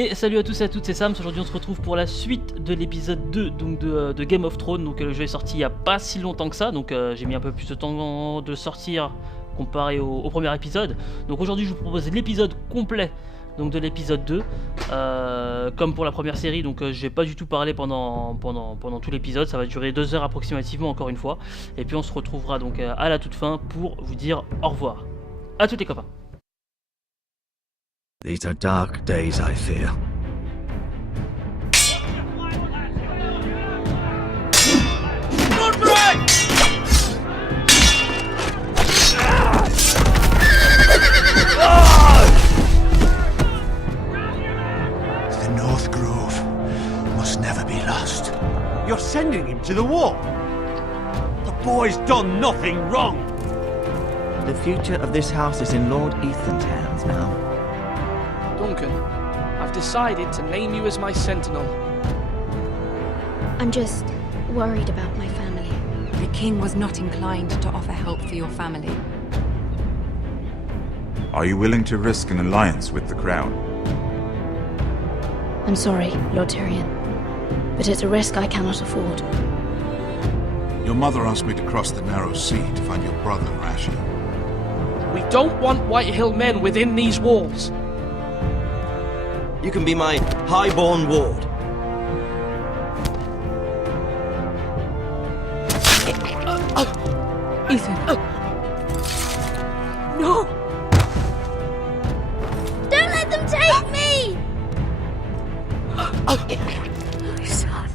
Et salut à tous et à toutes, c'est Sam. Aujourd'hui on se retrouve pour la suite de l'épisode 2 donc de Game of Thrones. Donc le jeu est sorti il n'y a pas si longtemps que ça, donc j'ai mis un peu plus de temps de sortir comparé au premier épisode. Donc aujourd'hui je vous propose l'épisode complet donc de l'épisode 2, comme pour la première série. Donc je vais pas du tout parler pendant tout l'épisode, ça va durer 2 heures approximativement encore une fois. Et puis on se retrouvera donc à la toute fin pour vous dire au revoir. À tous les copains. These are dark days, I fear. The North Grove must never be lost. You're sending him to the war? The boy's done nothing wrong. The future of this house is in Lord Ethan's hands now. Duncan, I've decided to name you as my sentinel. I'm just worried about my family. The king was not inclined to offer help for your family. Are you willing to risk an alliance with the crown? I'm sorry, Lord Tyrion, but it's a risk I cannot afford. Your mother asked me to cross the narrow sea to find your brother, Ashley. We don't want Whitehill men within these walls. You can be my highborn ward. Ethan. No! Don't let them take me! My son.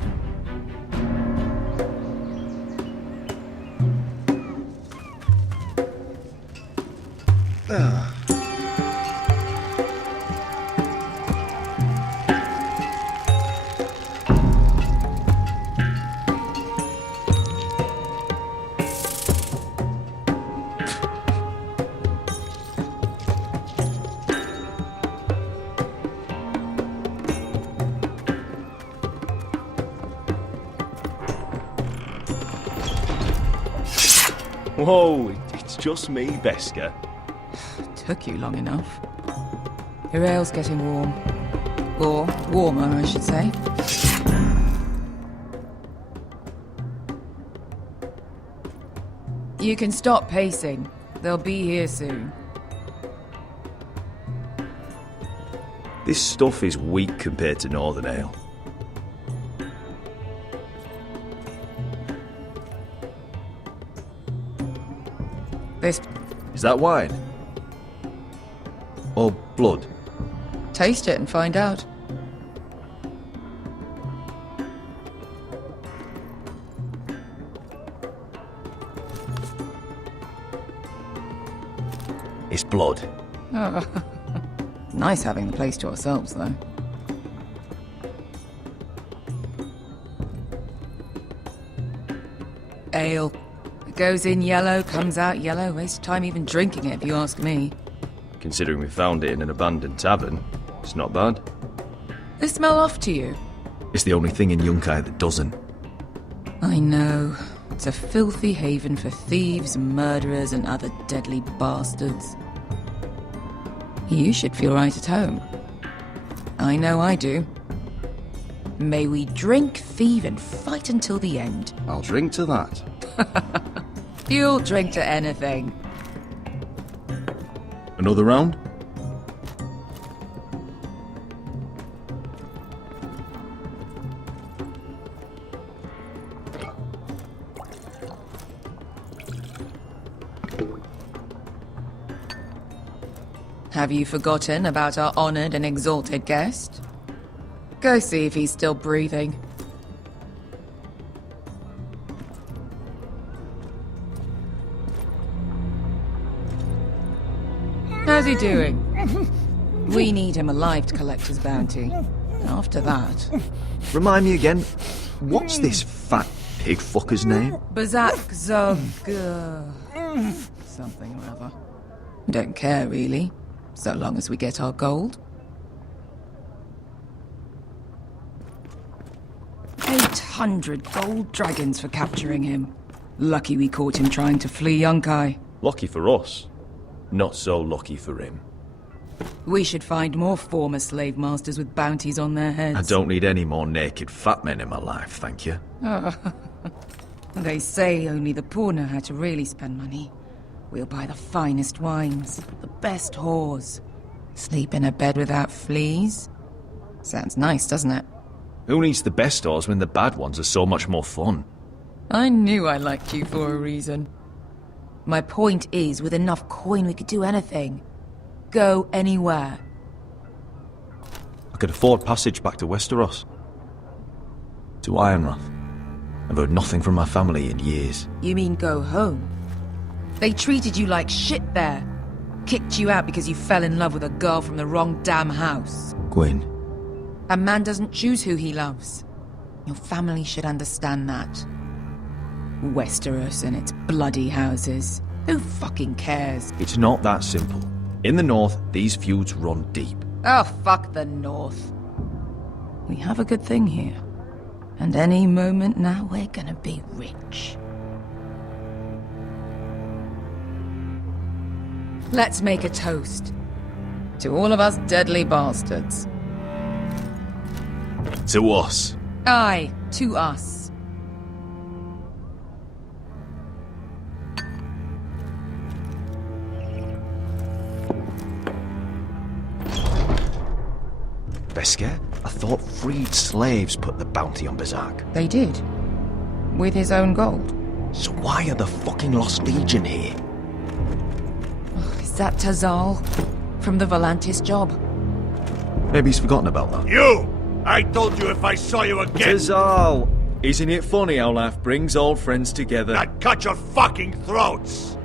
Whoa, it's just me, Beska. Took you long enough. Your ale's getting warm. Or warmer, I should say. You can stop pacing. They'll be here soon. This stuff is weak compared to Northern Ale. This Is that wine? Or blood? taste it and find out. It's blood. Oh. Nice having the place to ourselves, though. Ale. It goes in yellow, comes out yellow. Waste time even drinking it, if you ask me. Considering we found it in an abandoned tavern, it's not bad. They smell off to you. It's the only thing in Yunkai that doesn't. I know. It's a filthy haven for thieves, murderers, and other deadly bastards. You should feel right at home. I know I do. May we drink, thieve, and fight until the end. I'll drink to that. You'll drink to anything. Another round? Have you forgotten about our honored and exalted guest? Go see if he's still breathing. How's he doing? We need him alive to collect his bounty. After that... Remind me again, what's this fat pig fucker's name? Bazak Zog... something or other. Don't care, really. So long as we get our gold. 800 gold dragons for capturing him. Lucky we caught him trying to flee Yunkai. Lucky for us. Not so lucky for him. We should find more former slave masters with bounties on their heads. I don't need any more naked fat men in my life, thank you. They say only the poor know how to really spend money. We'll buy the finest wines, the best whores. Sleep in a bed without fleas? Sounds nice, doesn't it? Who needs the best stores when the bad ones are so much more fun? I knew I liked you for a reason. My point is, with enough coin we could do anything. Go anywhere. I could afford passage back to Westeros. To Ironrath. I've heard nothing from my family in years. You mean go home? They treated you like shit there. Kicked you out because you fell in love with a girl from the wrong damn house. Gwyn. A man doesn't choose who he loves. Your family should understand that. Westeros and its bloody houses. Who fucking cares? It's not that simple. In the north, these feuds run deep. Oh, fuck the north. We have a good thing here. And any moment now, we're gonna be rich. Let's make a toast. To all of us deadly bastards. To us. Aye, to us. Beskar? I thought freed slaves put the bounty on Berserk. They did. With his own gold. So why are the fucking Lost Legion here? Is that Tazal? From the Volantis job? Maybe he's forgotten about that. You! I told you if I saw you again, Tazal! Isn't it funny how life brings old friends together? I'd cut your fucking throats!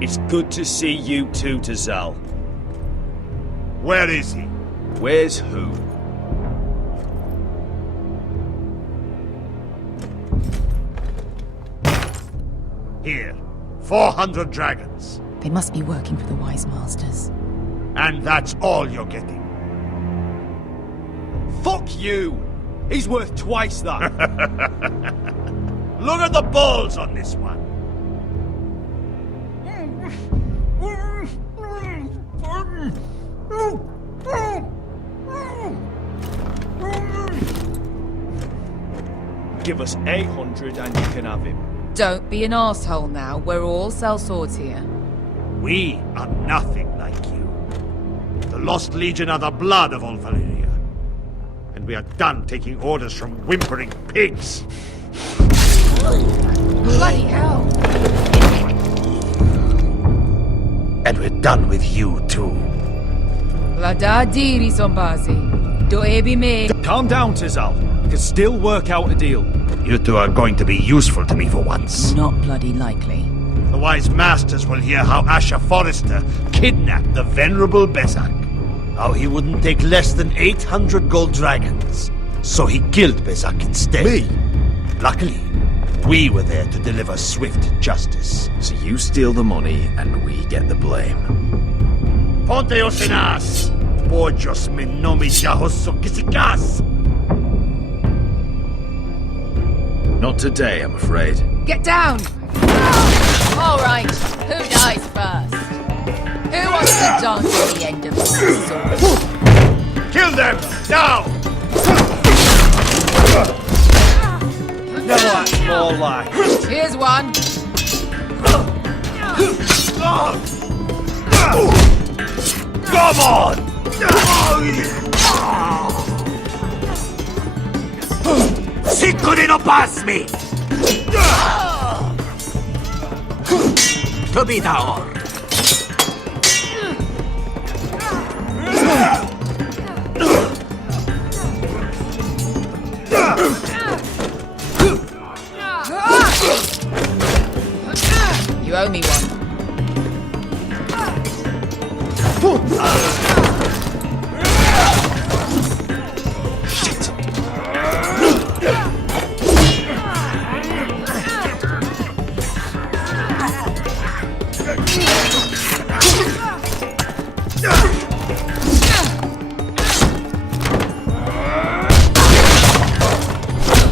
It's good to see you too, Tazal. Where is he? Where's who? Here. 400 dragons. They must be working for the Wise Masters. And that's all you're getting. Fuck you! He's worth twice that. Look at the balls on this one. Give us 800 and you can have him. Don't be an asshole now. We're all sellswords here. We are nothing like you. The Lost Legion are the blood of all Valyria. And we are done taking orders from whimpering pigs. Bloody hell! And we're done with you too. Lada diri sombazi. Do ebi me. Calm down, Tazal. We can still work out a deal. You two are going to be useful to me for once. Not bloody likely. The Wise Masters will hear how Asher Forrester kidnapped the venerable Besak. How he wouldn't take less than 800 gold dragons. So he killed Besak instead. Me? Luckily, we were there to deliver swift justice. So you steal the money and we get the blame. Ponteos en as! Pojos me nomi jahoso kisikas! Not today, I'm afraid. Get down! All right, who dies first? Who wants to dance at the end of the sword? Kill them! Now! That's more like. Here's one. Come on! Sicuri no pass me! To be down. You owe me one. Shit!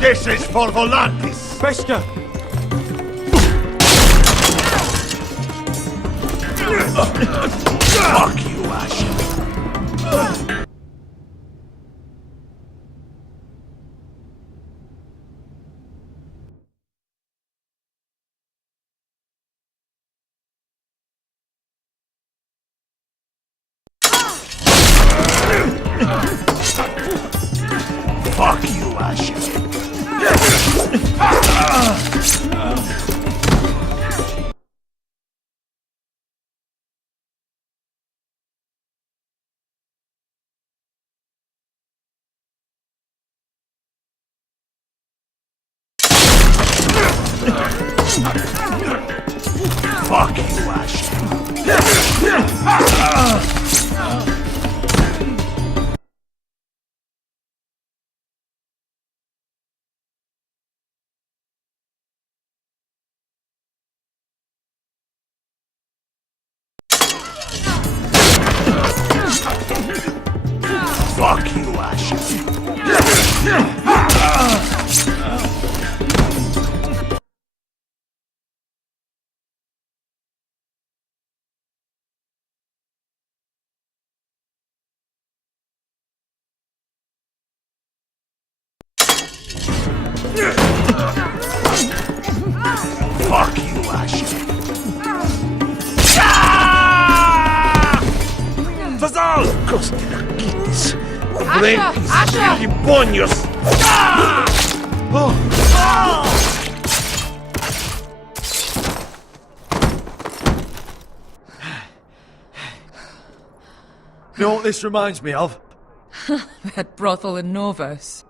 This is for Volantis! Beskar! Fuck you, Asher. Fuck you, Asher. Fuck you, Asher. Fuck you, Asher. Fuck you, Asher. Fazal! Kostikakits! Asher! Libonios! You know what this reminds me of? That brothel in Norvos.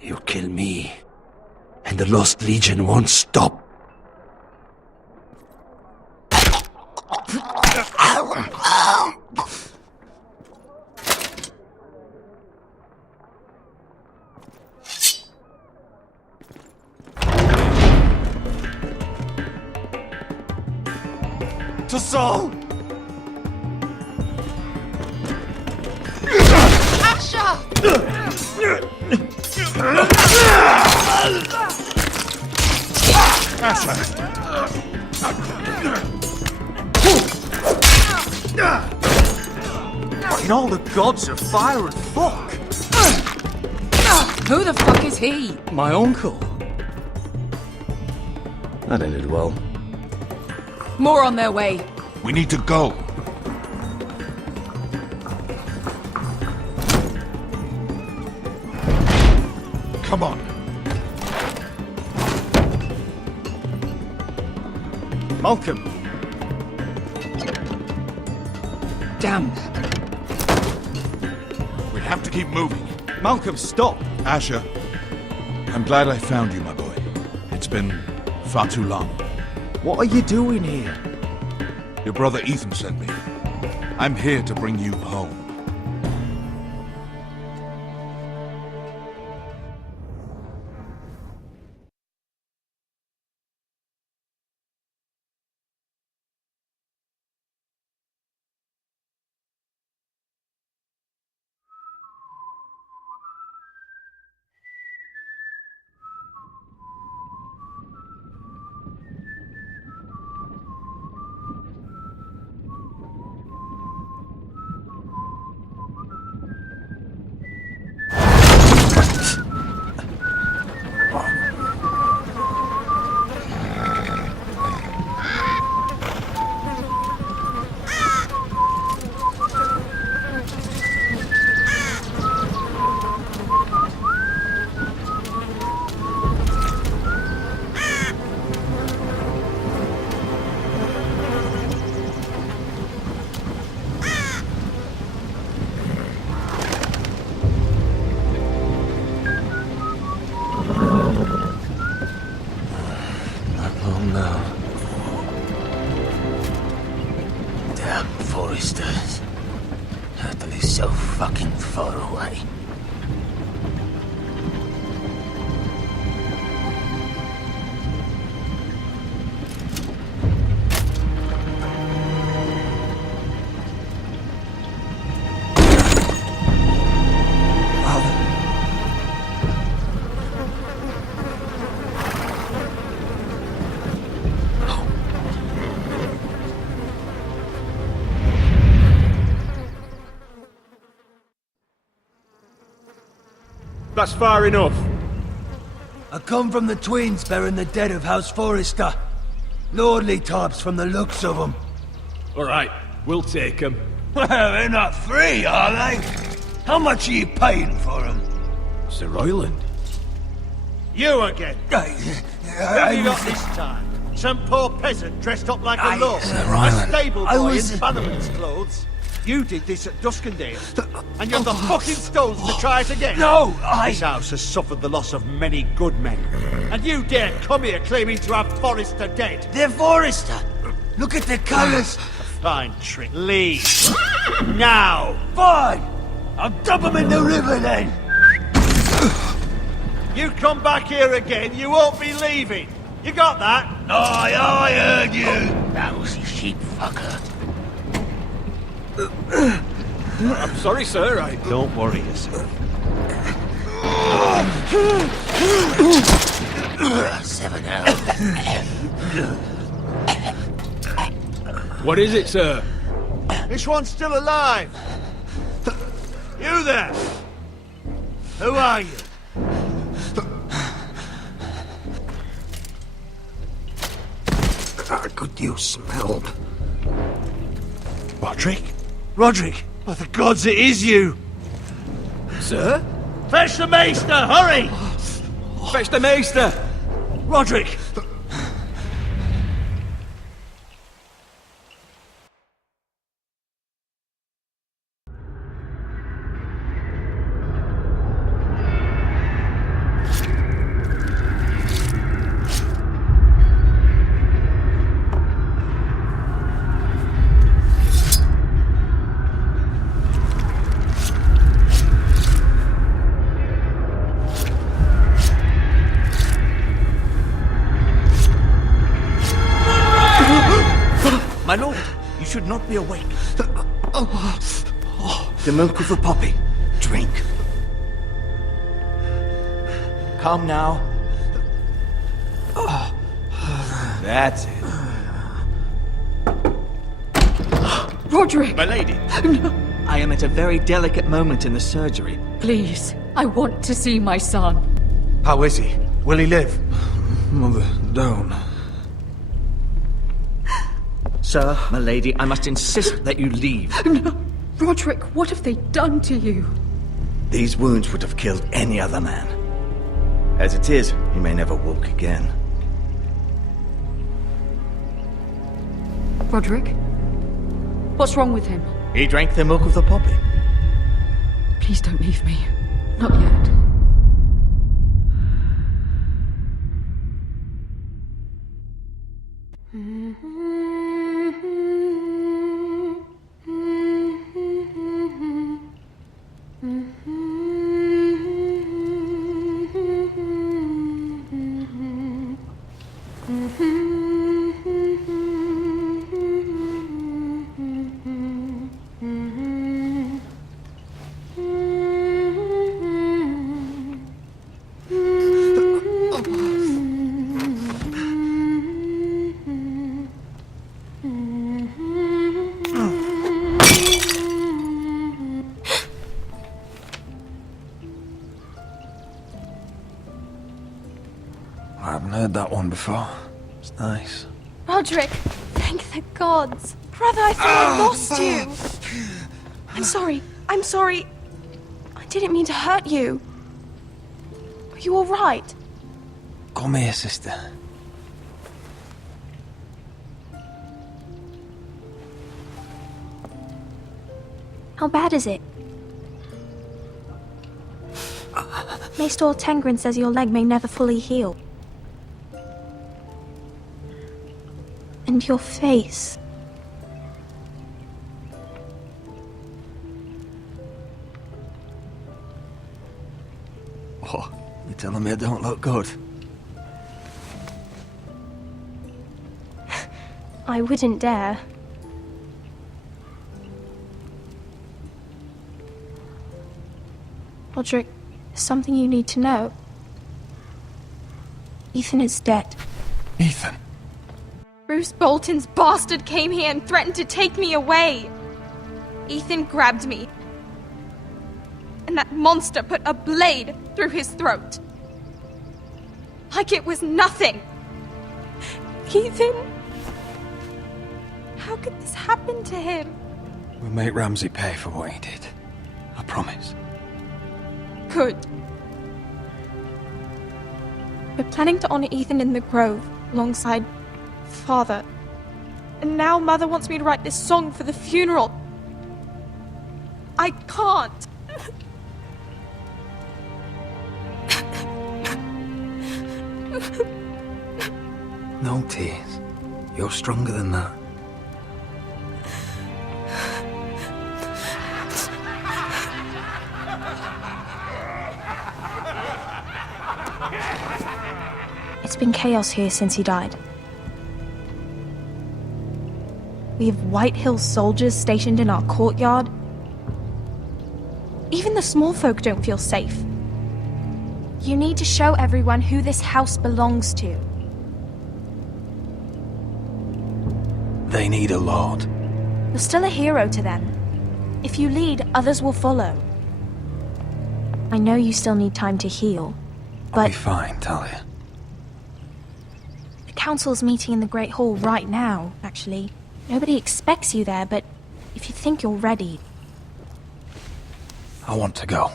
You kill me, and the Lost Legion won't stop. To Saul! Fucking all the gods of fire and fuck! Who the fuck is he? My uncle. That ended well. More on their way. We need to go. Come on. Malcolm. Damn. We have to keep moving. Malcolm, stop! Asher, I'm glad I found you, my boy. It's been far too long. What are you doing here? Your brother Ethan sent me. I'm here to bring you home. Foresters. Earth is so fucking far away. That's far enough. I come from the twins bearing the dead of House Forrester. Lordly types from the looks of them. Alright, we'll take them. Well, they're not free, are they? How much are you paying for them? Sir Royland. You again. What have you got this time? Some poor peasant dressed up like a lord. A stable boy in Bannerman's clothes. You did this at Duskendale. And you're the fucking stones to try it again. No, This house has suffered the loss of many good men. And you dare come here claiming to have Forrester dead. They're Forrester. Look at the colours. A fine trick. Leave. Now. Fine. I'll dump them in the river then. You come back here again, you won't be leaving. You got that? Aye, I heard you. Lousy sheep fucker. I'm sorry, sir. Don't worry yourself. 7 hours. What is it, sir? This one's still alive. You there? Who are you? I could use some help. Roderick? Roderick? By the gods, it is you! Sir? Fetch the maester, hurry! Fetch the maester! Roderick! My lord, you should not be awake. The milk of the poppy. Drink. Calm now. That's it. Roderick! My lady. No. I am at a very delicate moment in the surgery. Please, I want to see my son. How is he? Will he live? Mother, don't. Sir, my lady, I must insist that you leave. No. Roderick, what have they done to you? These wounds would have killed any other man. As it is, he may never walk again. Roderick? What's wrong with him? He drank the milk of the poppy. Please don't leave me. Not yet. I haven't heard that one before. It's nice. Roderick, thank the gods. Brother, I thought I lost you. I'm sorry. I'm sorry. I didn't mean to hurt you. Are you all right? Come here, sister. How bad is it? Maester Tengrin says your leg may never fully heal. And your face. Oh, you're telling me I don't look good? I wouldn't dare. Roderick, there's something you need to know. Ethan is dead. Ethan? Bruce Bolton's bastard came here and threatened to take me away. Ethan grabbed me. And that monster put a blade through his throat. Like it was nothing. Ethan? How could this happen to him? We'll make Ramsay pay for what he did. I promise. Good. We're planning to honor Ethan in the Grove, alongside Father. And now Mother wants me to write this song for the funeral. I can't. No tears. You're stronger than that. It's been chaos here since he died. We have White Hill soldiers stationed in our courtyard. Even the small folk don't feel safe. You need to show everyone who this house belongs to. They need a lord. You're still a hero to them. If you lead, others will follow. I know you still need time to heal, but... I'll be fine, Talia. The council's meeting in the Great Hall right now, actually. Nobody expects you there, but if you think you're ready... I want to go.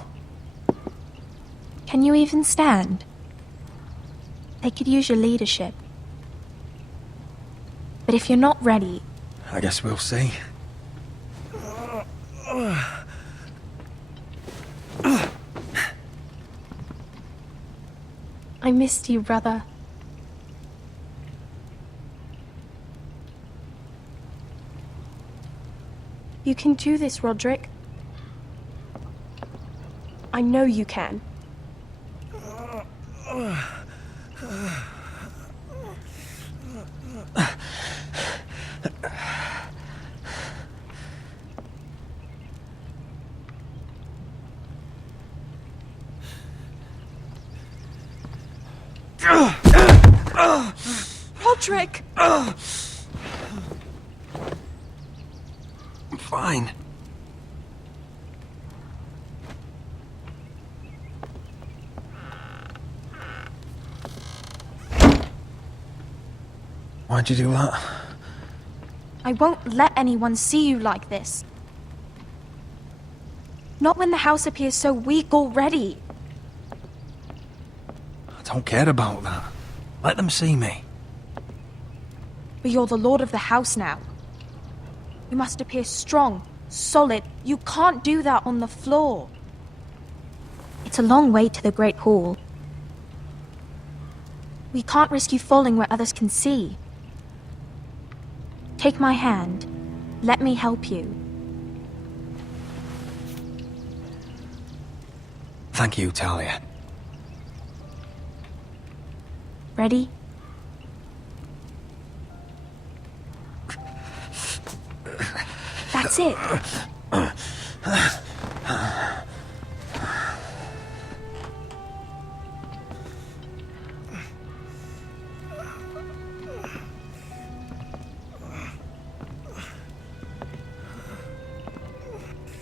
Can you even stand? They could use your leadership. But if you're not ready... I guess we'll see. I missed you, brother. You can do this, Roderick. I know you can. Roderick! I'm fine. Why'd you do that? I won't let anyone see you like this. Not when the house appears so weak already. I don't care about that. Let them see me. But you're the lord of the house now. You must appear strong, solid. You can't do that on the floor. It's a long way to the Great Hall. We can't risk you falling where others can see. Take my hand. Let me help you. Thank you, Talia. Ready? That's it.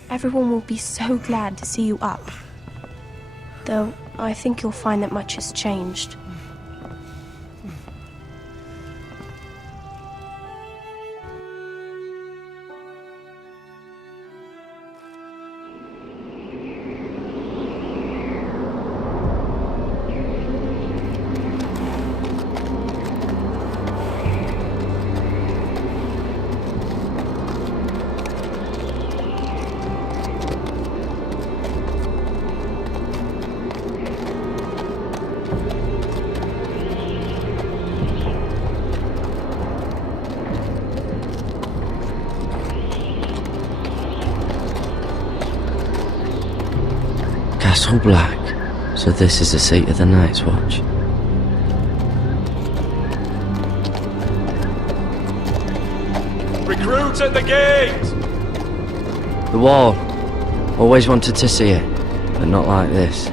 Everyone will be so glad to see you up. Though, I think you'll find that much has changed. Castle Black. So this is the seat of the Night's Watch. Recruits at the gate! The wall. Always wanted to see it, but not like this.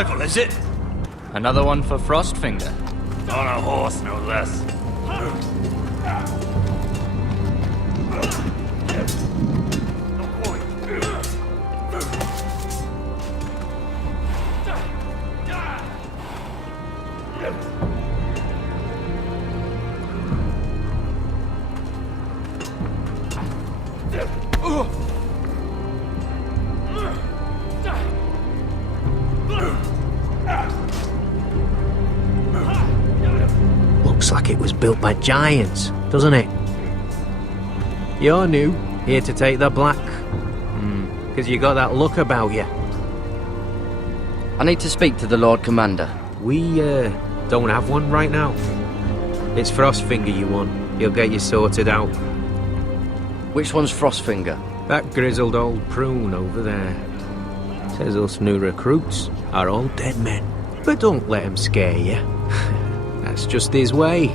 arrival, is it? Another one for Frostfinger. On a horse, no less. Looks like it was built by giants, doesn't it? You're new, here to take the black. Because you got that look about you. I need to speak to the Lord Commander. We, don't have one right now. It's Frostfinger you want. He'll get you sorted out. Which one's Frostfinger? That grizzled old prune over there. Says us new recruits are all dead men. But don't let him scare you. That's just his way.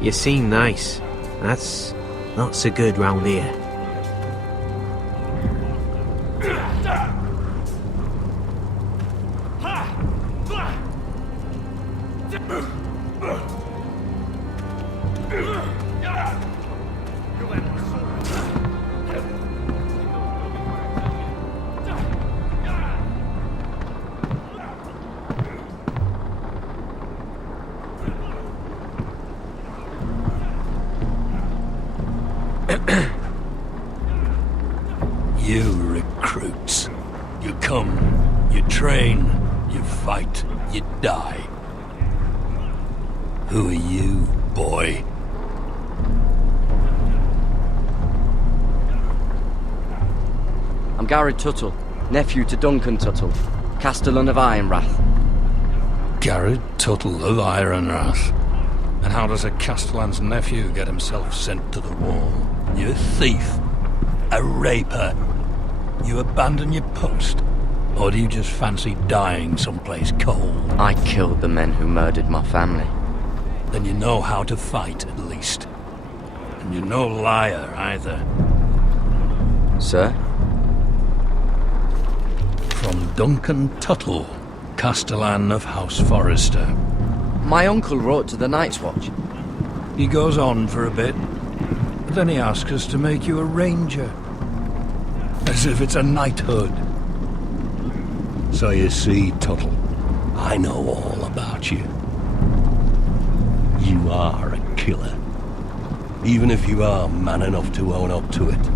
You seem nice. That's not so good round here. You recruits. You come, you train, you fight, you die. Who are you, boy? I'm Garrett Tuttle, nephew to Duncan Tuttle, Castellan of Ironrath. Garrett Tuttle of Ironrath. And how does a Castellan's nephew get himself sent to the wall? You thief. A raper. You abandon your post? Or do you just fancy dying someplace cold? I killed the men who murdered my family. Then you know how to fight, at least. And you're no liar, either. Sir? From Duncan Tuttle, Castellan of House Forrester. My uncle wrote to the Night's Watch. He goes on for a bit, but then he asks us to make you a ranger. As if it's a knighthood. So you see, Tuttle, I know all about you. You are a killer. Even if you are man enough to own up to it.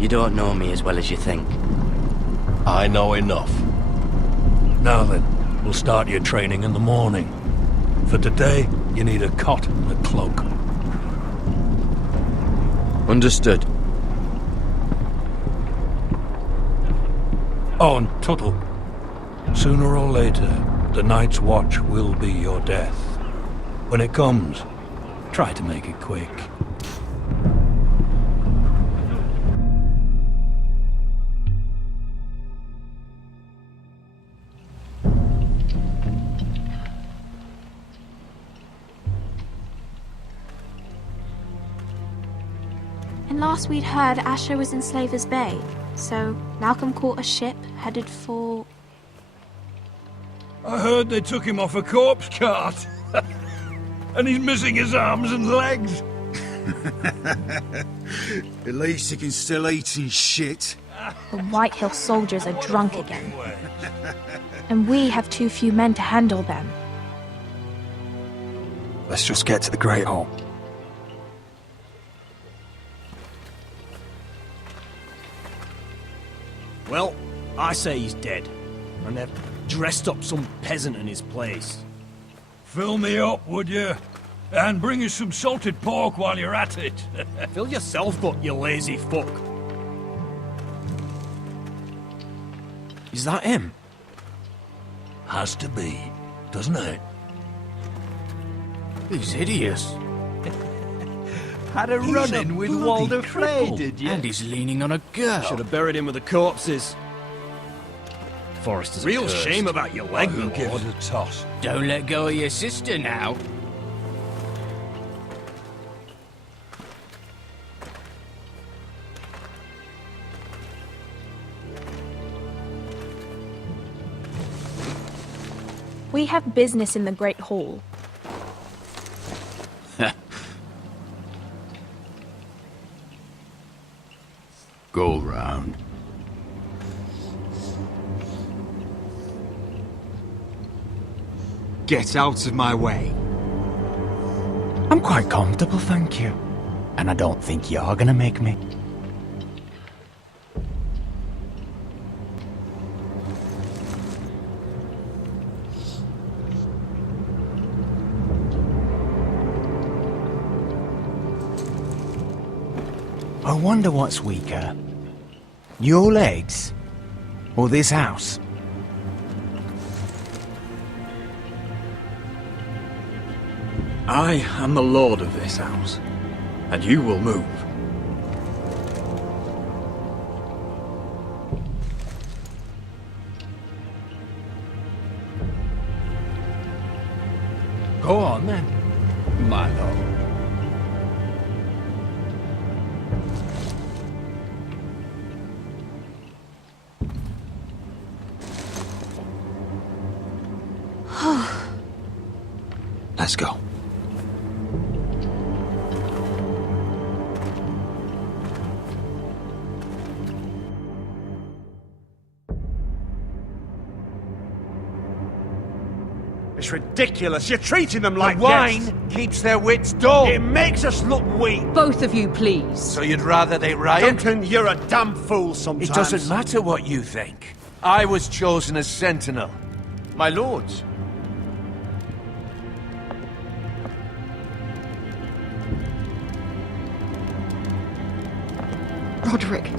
You don't know me as well as you think. I know enough. Now then, we'll start your training in the morning. For today, you need a cot and a cloak. Understood. Oh, and Tuttle. Sooner or later, the Night's Watch will be your death. When it comes, try to make it quick. And last we'd heard, Asher was in Slaver's Bay, so Malcolm caught a ship headed for... I heard they took him off a corpse cart. And he's missing his arms and legs. At least he can still eat his shit. The White Hill soldiers are drunk again. And we have too few men to handle them. Let's just get to the Great Hall. Well, I say he's dead. And they've dressed up some peasant in his place. Fill me up, would you? And bring us some salted pork while you're at it. Fill yourself up, you lazy fuck. Is that him? Has to be, doesn't it? He's hideous. Had a run-in with Walder Frey, did you? And he's leaning on a girl. Should have buried him with the corpses. Forrester's Real accursed. shame about your leg, Who my gives lord. a toss? Don't let go of your sister now. We have business in the Great Hall. Go round. Get out of my way. I'm quite comfortable, thank you. And I don't think you're gonna make me. I wonder what's weaker. Your legs? Or this house? I am the lord of this house, and you will move. Go on then, my lord. Let's go. It's ridiculous. You're treating them like wine guests. keeps their wits dull. It makes us look weak. Both of you, please. So you'd rather they riot? Duncan, you're a damn fool sometimes. It doesn't matter what you think. I was chosen as sentinel. My lords. Roderick.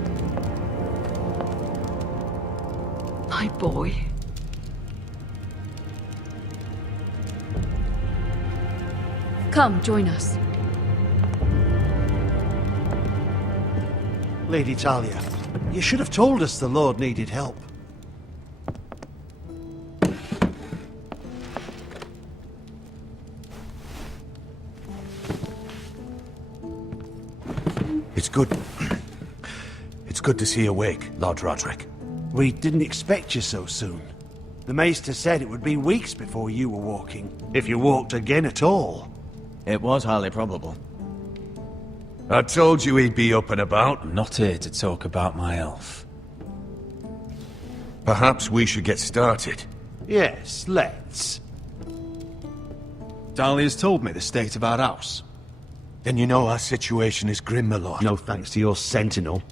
My boy. Come, join us. Lady Talia, you should have told us the Lord needed help. It's good. It's good to see you awake, Lord Roderick. We didn't expect you so soon. The Maester said it would be weeks before you were walking, if you walked again at all. It was highly probable. I told you he'd be up and about. I'm not here to talk about my elf. Perhaps we should get started. Yes, let's. Dahlia's told me the state of our house. Then you know our situation is grim, my lord. No thanks to your sentinel.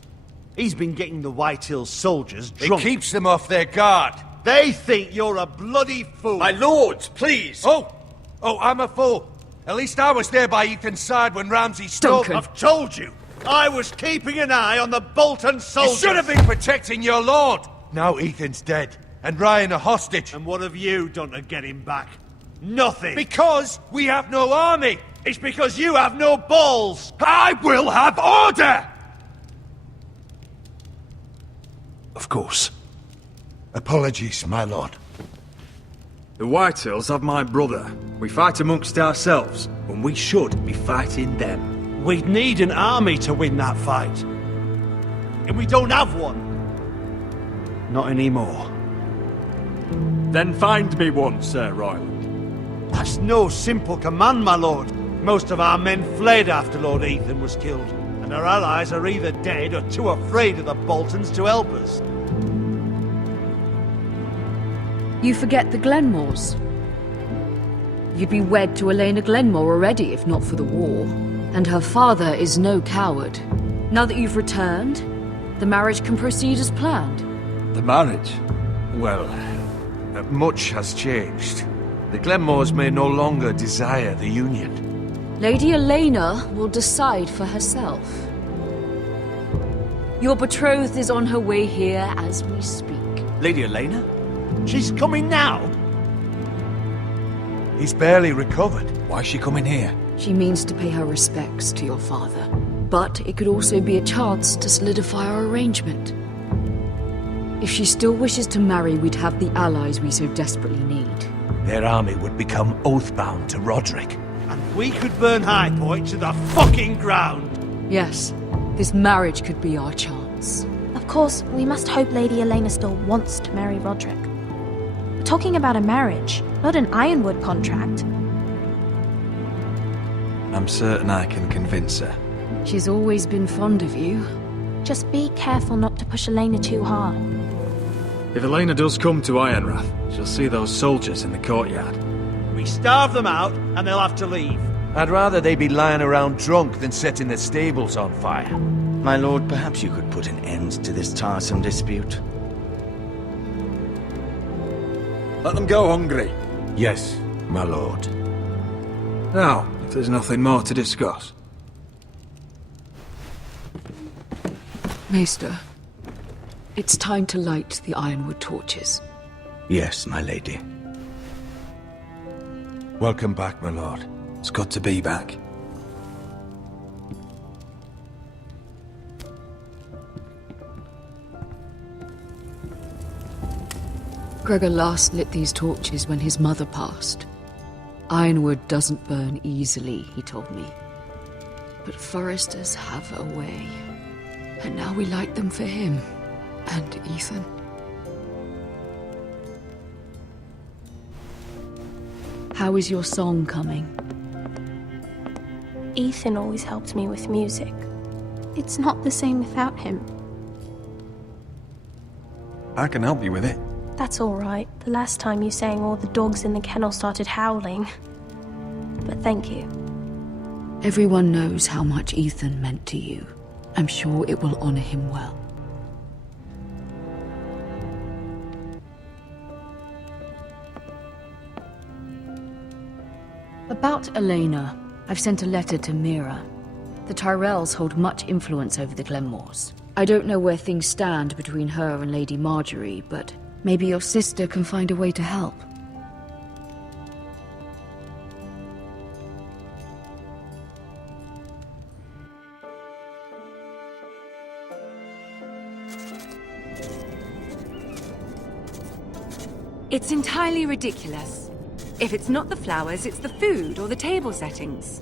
He's been getting the Whitehills soldiers drunk. It keeps them off their guard. They think you're a bloody fool. My lords, please! Oh, I'm a fool. At least I was there by Ethan's side when Ramsay stole... I've told you. I was keeping an eye on the Bolton soldiers. You should have been protecting your lord. Now Ethan's dead, and Ryan a hostage. And what have you done to get him back? Nothing. Because we have no army. It's because you have no balls. I will have order! Of course. Apologies, my lord. The Whitehills have my brother. We fight amongst ourselves, when we should be fighting them. We'd need an army to win that fight. And we don't have one. Not anymore. Then find me one, Sir Royland. That's no simple command, my lord. Most of our men fled after Lord Ethan was killed, and our allies are either dead or too afraid of the Boltons to help us. You forget the Glenmores. You'd be wed to Elena Glenmore already if not for the war. And her father is no coward. Now that you've returned, the marriage can proceed as planned. The marriage? Well, much has changed. The Glenmores may no longer desire the union. Lady Elena will decide for herself. Your betrothed is on her way here as we speak. Lady Elena? She's coming now? He's barely recovered. Why is she coming here? She means to pay her respects to your father. But it could also be a chance to solidify our arrangement. If she still wishes to marry, we'd have the allies we so desperately need. Their army would become oath-bound to Roderick. And we could burn High Point to the fucking ground! Yes, this marriage could be our chance. Of course, we must hope Lady Elena still wants to marry Roderick. talking about a marriage, not an Ironwood contract. I'm certain I can convince her. She's always been fond of you. Just be careful not to push Elena too hard. If Elena does come to Ironrath, she'll see those soldiers in the courtyard. We starve them out, and they'll have to leave. I'd rather they be lying around drunk than setting the stables on fire. My lord, perhaps you could put an end to this tiresome dispute. Let them go hungry. Yes, my lord. Now, if there's nothing more to discuss. Maester, it's time to light the Ironwood torches. Yes, my lady. Welcome back, my lord. It's good to be back. Gregor last lit these torches when his mother passed. Ironwood doesn't burn easily, he told me. But foresters have a way. And now we light them for him. And Ethan. How is your song coming? Ethan always helped me with music. It's not the same without him. I can help you with it. That's all right. The last time you sang, all the dogs in the kennel started howling. But thank you. Everyone knows how much Ethan meant to you. I'm sure it will honor him well. About Elena, I've sent a letter to Mira. The Tyrells hold much influence over the Glenmores. I don't know where things stand between her and Lady Marjorie, but maybe your sister can find a way to help. It's entirely ridiculous. If it's not the flowers, it's the food or the table settings.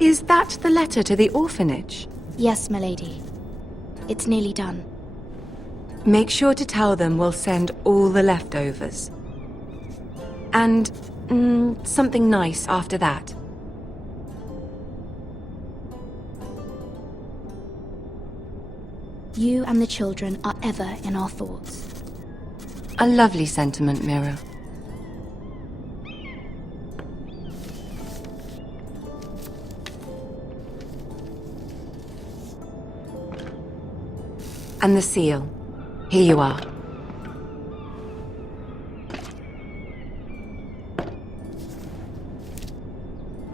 Is that the letter to the orphanage? Yes, my lady. It's nearly done. Make sure to tell them we'll send all the leftovers. And something nice after that. You and the children are ever in our thoughts. A lovely sentiment, Mira. And the seal. Here you are.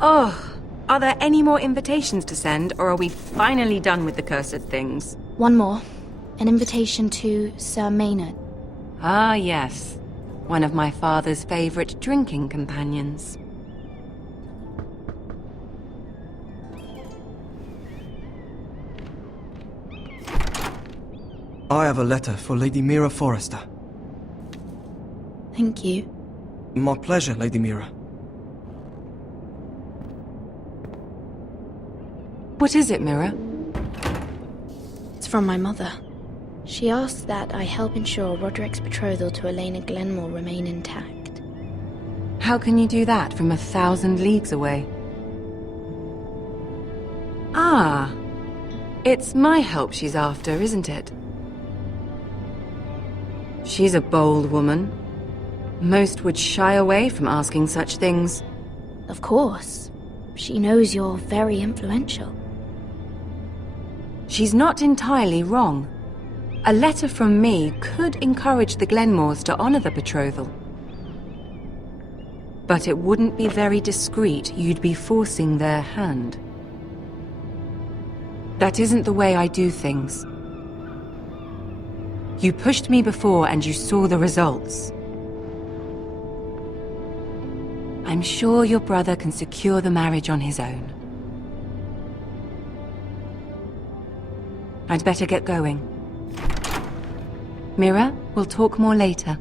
Oh, are there any more invitations to send, or are we finally done with the cursed things? One more. An invitation to Sir Maynard. Ah, yes. One of my father's favorite drinking companions. I have a letter for Lady Mira Forrester. Thank you. My pleasure, Lady Mira. What is it, Mira? It's from my mother. She asks that I help ensure Roderick's betrothal to Elena Glenmore remain intact. How can you do that from 1,000 leagues away? Ah, it's my help she's after, isn't it? She's a bold woman. Most would shy away from asking such things. Of course. She knows you're very influential. She's not entirely wrong. A letter from me could encourage the Glenmores to honor the betrothal. But it wouldn't be very discreet. You'd be forcing their hand. That isn't the way I do things. You pushed me before and you saw the results. I'm sure your brother can secure the marriage on his own. I'd better get going. Mira, we'll talk more later.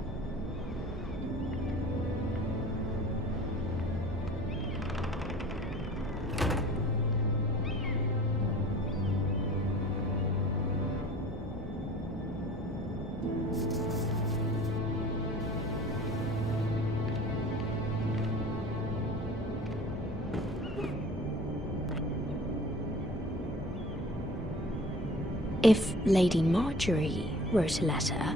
If Lady Marjorie wrote a letter...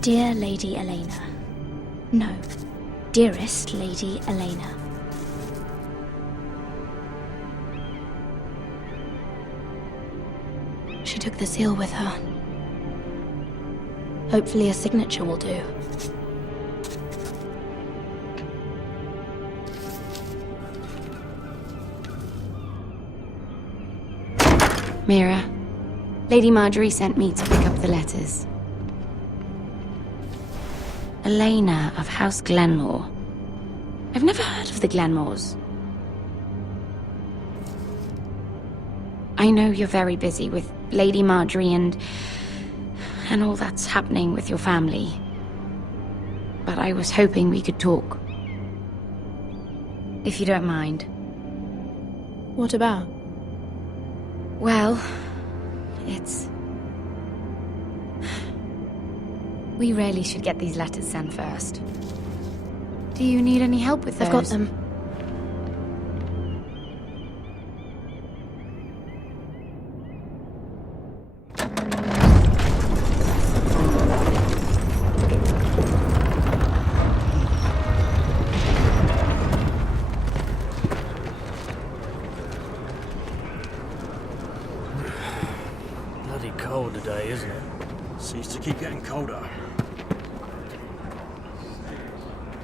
Dear Lady Elena. No, dearest Lady Elena. She took the seal with her. Hopefully a signature will do. Mira, Lady Marjorie sent me to pick up the letters. Elena of House Glenmore. I've never heard of the Glenmores. I know you're very busy with Lady Marjorie and all that's happening with your family. But I was hoping we could talk. If you don't mind. What about? Well, it's... We really should get these letters sent first. Do you need any help with those? I've got them. Bloody cold today, isn't it? Seems to keep getting colder.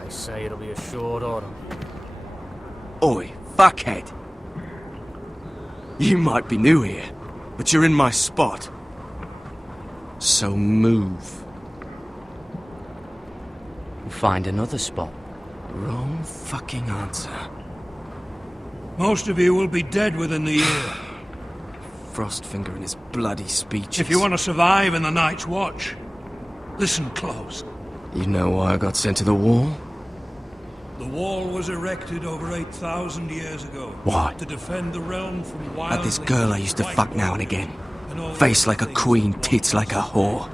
They say it'll be a short autumn. Oi, fuckhead. You might be new here, but you're in my spot. So move. Find another spot. Wrong fucking answer. Most of you will be dead within the year. Frostfinger and his bloody speeches. If you want to survive in the Night's Watch, listen close. You know why I got sent to the wall? The wall was erected over 8,000 years ago. Why? To defend the realm from wild... Had this girl I used to fuck now and again. Face like a queen, tits like a whore.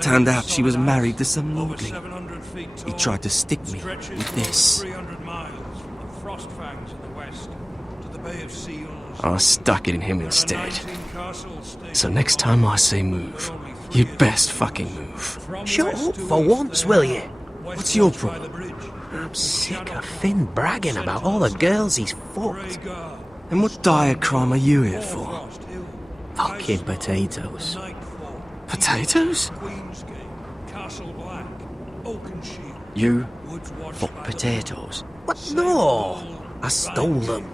Turned out she was married to some lordling. He tried to stick me with this. I stuck it in him instead. So next time I say move, you'd best fucking move. Shut up for once, will you? What's your problem? I'm sick of Finn bragging about all the girls he's fucked. And what dire crime are you here for? Fucking potatoes. Potatoes? You fuck potatoes? What? No! I stole them.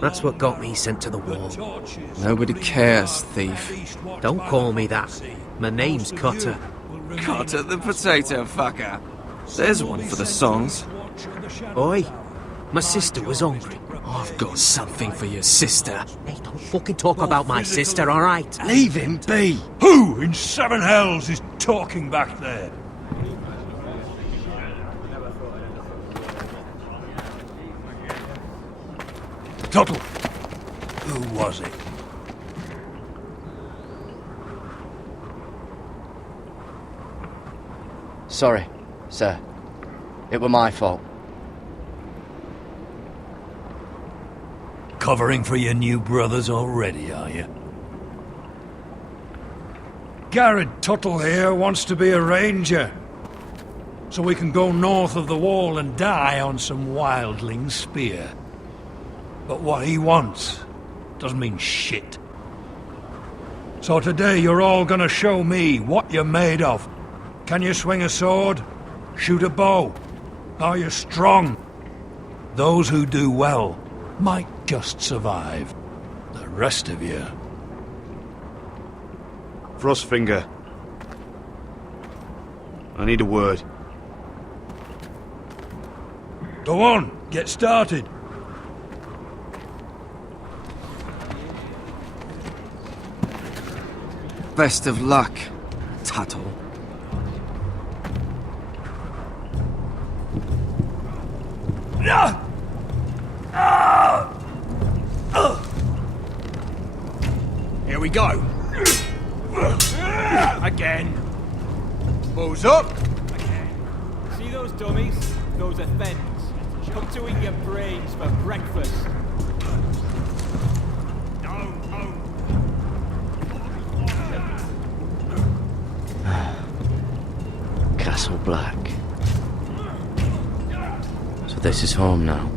That's what got me sent to the wall. Nobody cares, thief. Don't call me that. My name's Cutter. Cutter the potato fucker. There's one for the songs. Oi, my sister was hungry. I've got something for your sister. Hey, don't fucking talk about my sister, alright? Leave him be. Who in seven hells is talking back there? Tuttle. Who was it? Sorry, sir. It were my fault. Covering for your new brothers already, are you? Garrett Tuttle here wants to be a ranger. So we can go north of the wall and die on some wildling spear. But what he wants doesn't mean shit. So today you're all gonna show me what you're made of. Can you swing a sword? Shoot a bow? Are you strong? Those who do well might just survive. The rest of you... Frostfinger. I need a word. Go on, get started. Best of luck, Tuttle. we go. Again. Balls up. Again. See those dummies? Those are fens. Come to eat your brains for breakfast. Castle Black. So this is home now.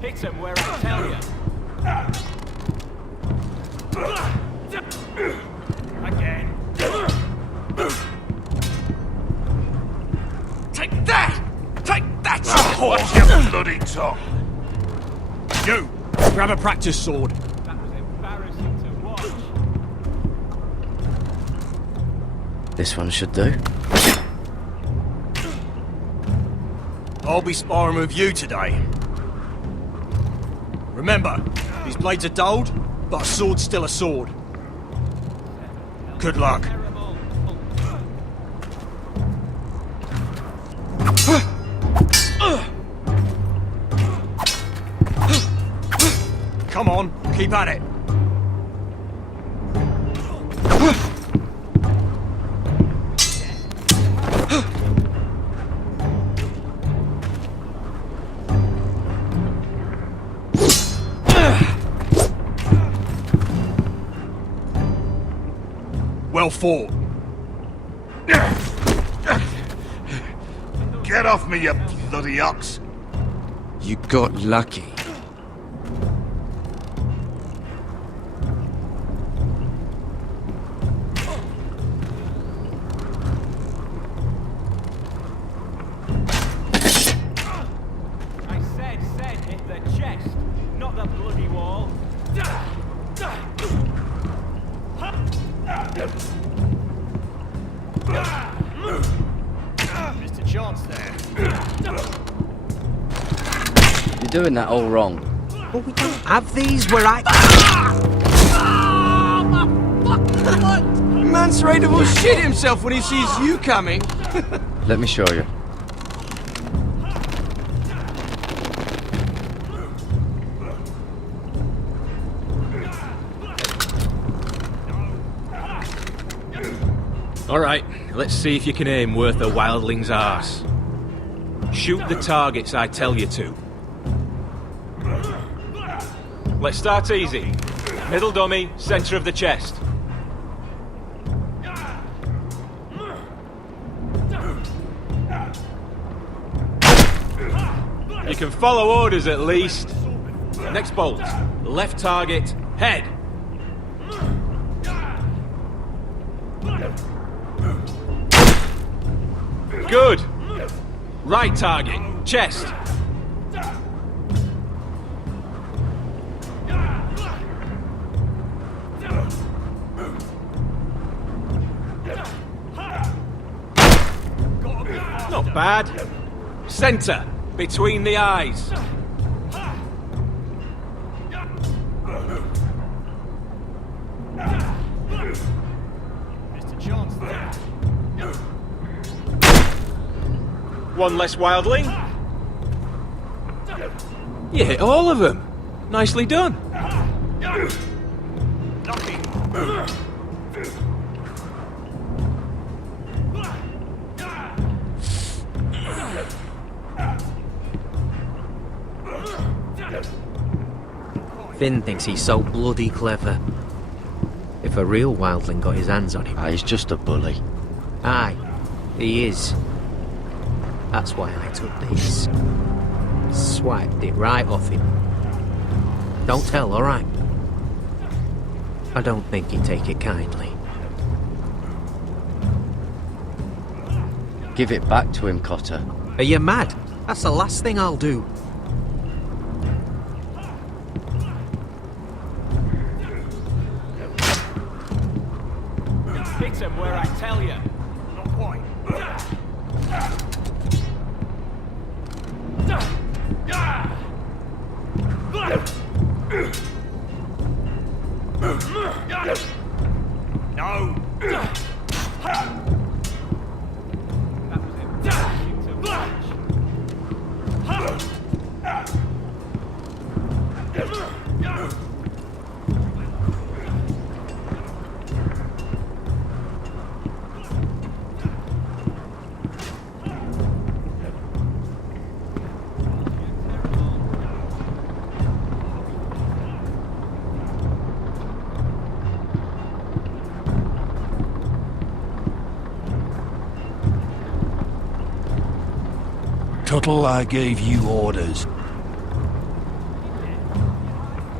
Hit him where I tell you. Again. Take that! Take that! What's your bloody tongue? You! Grab a practice sword. That was embarrassing to watch. This one should do. I'll be sparring with you today. Remember, these blades are dulled, but a sword's still a sword. Good luck. Come on, keep at it. Well fought. Get off me, you bloody ox! You got lucky. I said hit the chest, not the bloody wall. Mr. Chance there. You're doing that all wrong. But we don't have these where I... Man's ready to shit himself when he sees you coming. Let me show you. Alright, let's see if you can aim worth a wildling's arse. Shoot the targets I tell you to. Let's start easy. Middle dummy, centre of the chest. You can follow orders at least. Next bolt. Left target, head. Good. Right target, chest. Not bad. Centre, between the eyes. Mr. Chance there. One less wildling. You hit all of them. Nicely done. Finn thinks he's so bloody clever. If a real wildling got his hands on him... He's just a bully. Aye, he is. That's why I took this. Swiped it right off him. Don't tell, alright? I don't think he'd take it kindly. Give it back to him, Cotter. Are you mad? That's the last thing I'll do. Hit him where I tell you. Not quite. No. Tuttle, I gave you orders.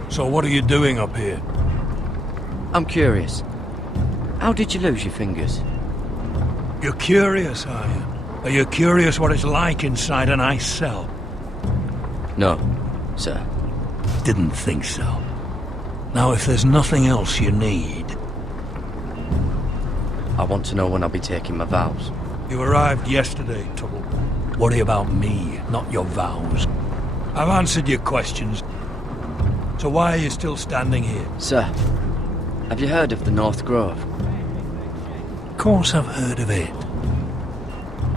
So what are you doing up here? I'm curious. How did you lose your fingers? You're curious, are you? Are you curious what it's like inside an ice cell? No, sir. Didn't think so. Now, if there's nothing else you need... I want to know when I'll be taking my vows. You arrived yesterday, Tuttle. Worry about me, not your vows. I've answered your questions. So why are you still standing here? Sir, have you heard of the North Grove? Of course I've heard of it.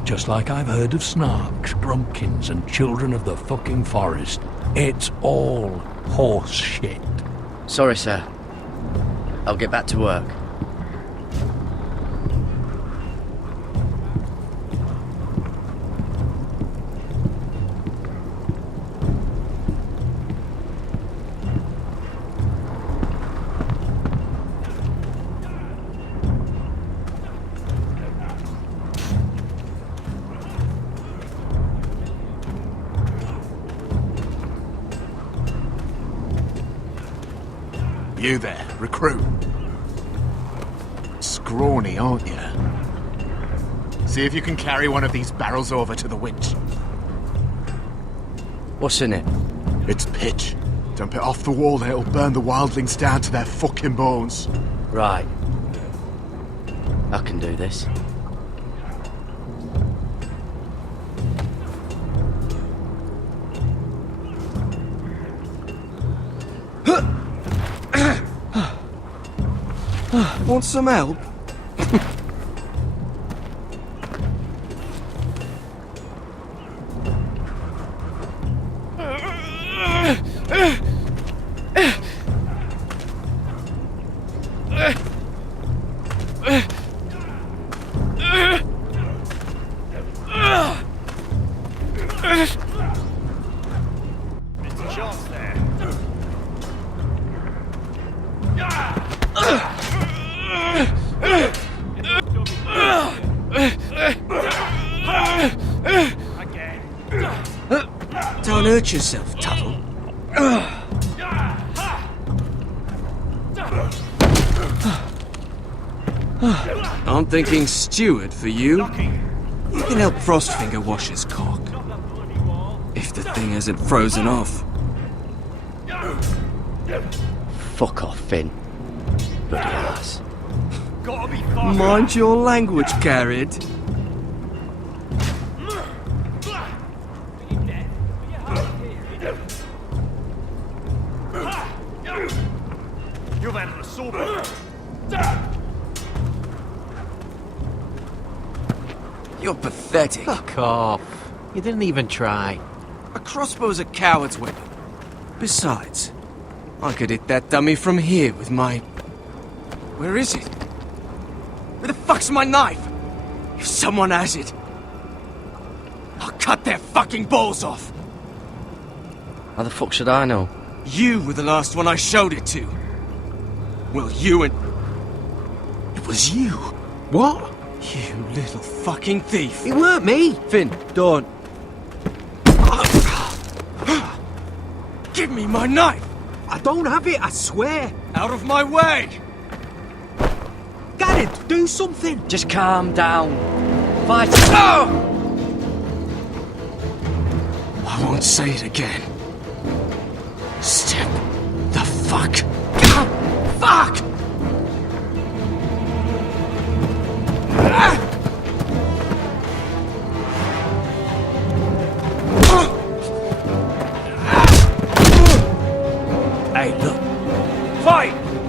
Just like I've heard of Snarks, Grumpkins, and Children of the fucking Forest. It's all horse shit. Sorry, sir. I'll get back to work. You there, recruit. Scrawny, aren't you? See if you can carry one of these barrels over to the winch. What's in it? It's pitch. Dump it off the wall and it'll burn the wildlings down to their fucking bones. Right. I can do this. Want some help? It's a chance there. Don't hurt yourself, Tuttle. I'm thinking steward for you. You can help Frostfinger wash his cock. If the thing hasn't frozen off. Fuck off, Finn. Bloody ass. Gotta be faster. Mind your language, Garrett. You've handled a sword. You're pathetic. Fuck off. You didn't even try. A crossbow's a coward's weapon. Besides, I could hit that dummy from here with my... Where is it? Where the fuck's my knife? If someone has it, I'll cut their fucking balls off. How the fuck should I know? You were the last one I showed it to. Well, you and... It was you. What? You little fucking thief. It weren't me. Finn, don't. Give me my knife! I don't have it, I swear. Out of my way! Garrett, do something. Just calm down. Fight. Oh! I won't say it again. Step the fuck. Fuck!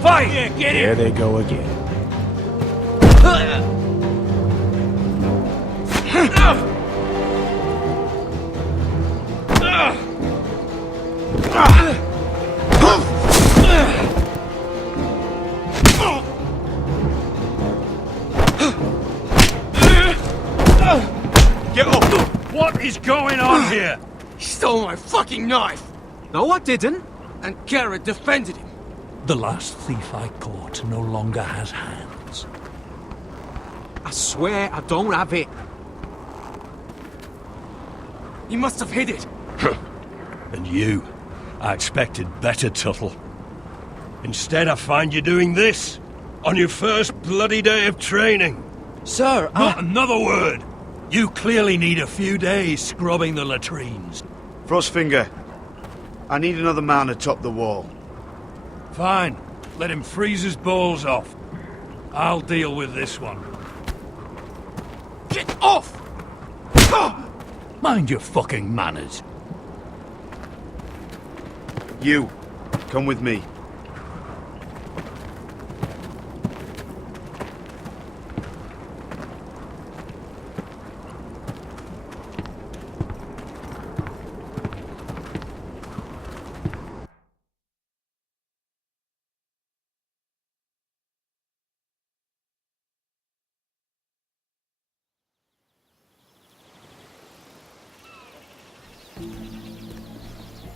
Fight! Yeah, get There they go again. Get up! What is going on here? He stole my fucking knife! No, I didn't. And Garrett defended him. The last thief I caught no longer has hands. I swear I don't have it. He must have hid it. And you? I expected better, Tuttle. Instead, I find you doing this on your first bloody day of training. Sir, Not another word! You clearly need a few days scrubbing the latrines. Frostfinger, I need another man atop the wall. Fine. Let him freeze his balls off. I'll deal with this one. Get off! Mind your fucking manners. You, come with me.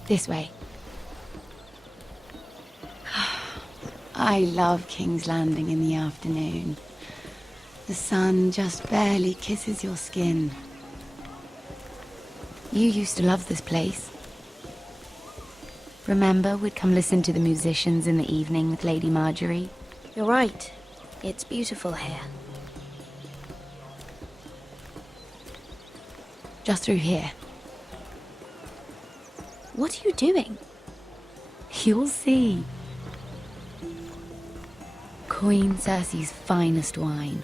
This way. I love King's Landing in the afternoon. The sun just barely kisses your skin. You used to love this place. Remember, we'd come listen to the musicians in the evening with Lady Marjorie? You're right. It's beautiful here. Just through here. What are you doing? You'll see. Queen Cersei's finest wine.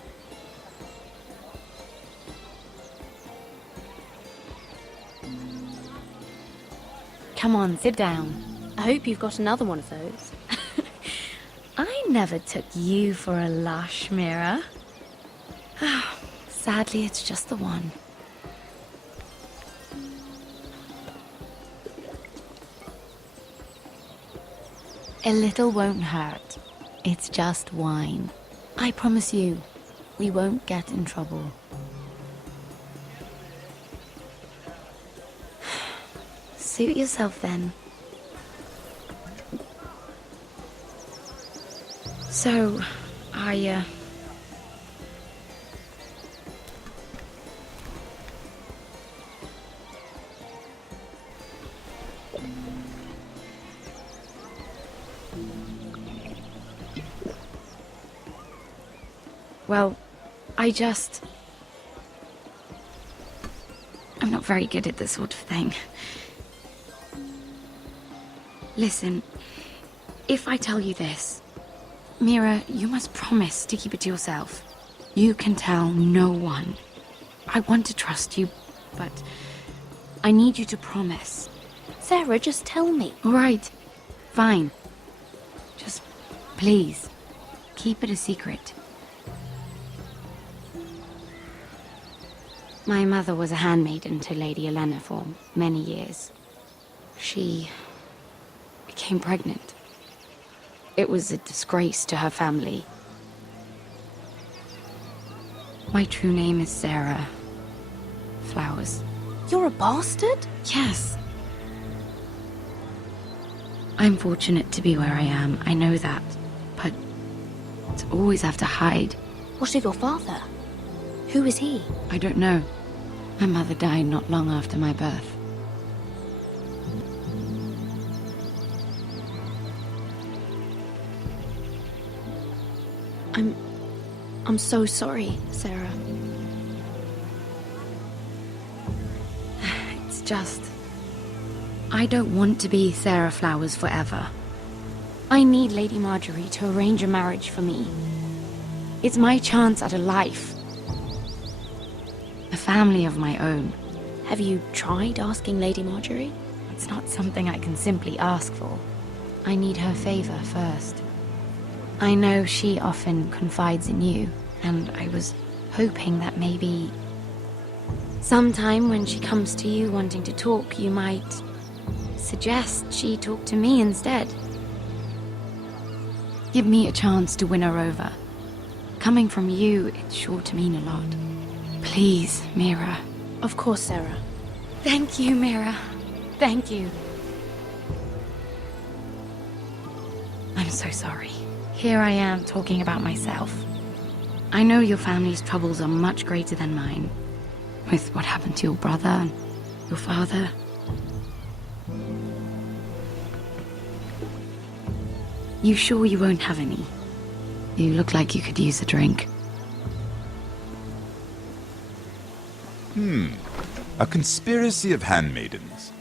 Come on, sit down. I hope you've got another one of those. I never took you for a lush, Mira. Sadly, it's just the one. A little won't hurt. It's just wine. I promise you, we won't get in trouble. Suit yourself then. So, Well, I'm not very good at this sort of thing. Listen, if I tell you this, Mira, you must promise to keep it to yourself. You can tell no one. I want to trust you, but I need you to promise. Sarah, just tell me. All right, fine. Just, please, keep it a secret. My mother was a handmaiden to Lady Olenna for many years. She became pregnant. It was a disgrace to her family. My true name is Sarah Flowers. You're a bastard? Yes. I'm fortunate to be where I am, I know that. But to always have to hide. What of your father? Who is he? I don't know. My mother died not long after my birth. I'm so sorry, Sarah. It's just... I don't want to be Sarah Flowers forever. I need Lady Marjorie to arrange a marriage for me. It's my chance at a life. A family of my own. Have you tried asking Lady Marjorie? It's not something I can simply ask for. I need her favor first. I know she often confides in you, and I was hoping that maybe sometime when she comes to you wanting to talk, you might suggest she talk to me instead. Give me a chance to win her over. Coming from you, it's sure to mean a lot. Please, Mira. Of course, Sarah. Thank you, Mira. Thank you. I'm so sorry. Here I am talking about myself. I know your family's troubles are much greater than mine. With what happened to your brother and your father. You sure you won't have any? You look like you could use a drink. A conspiracy of handmaidens.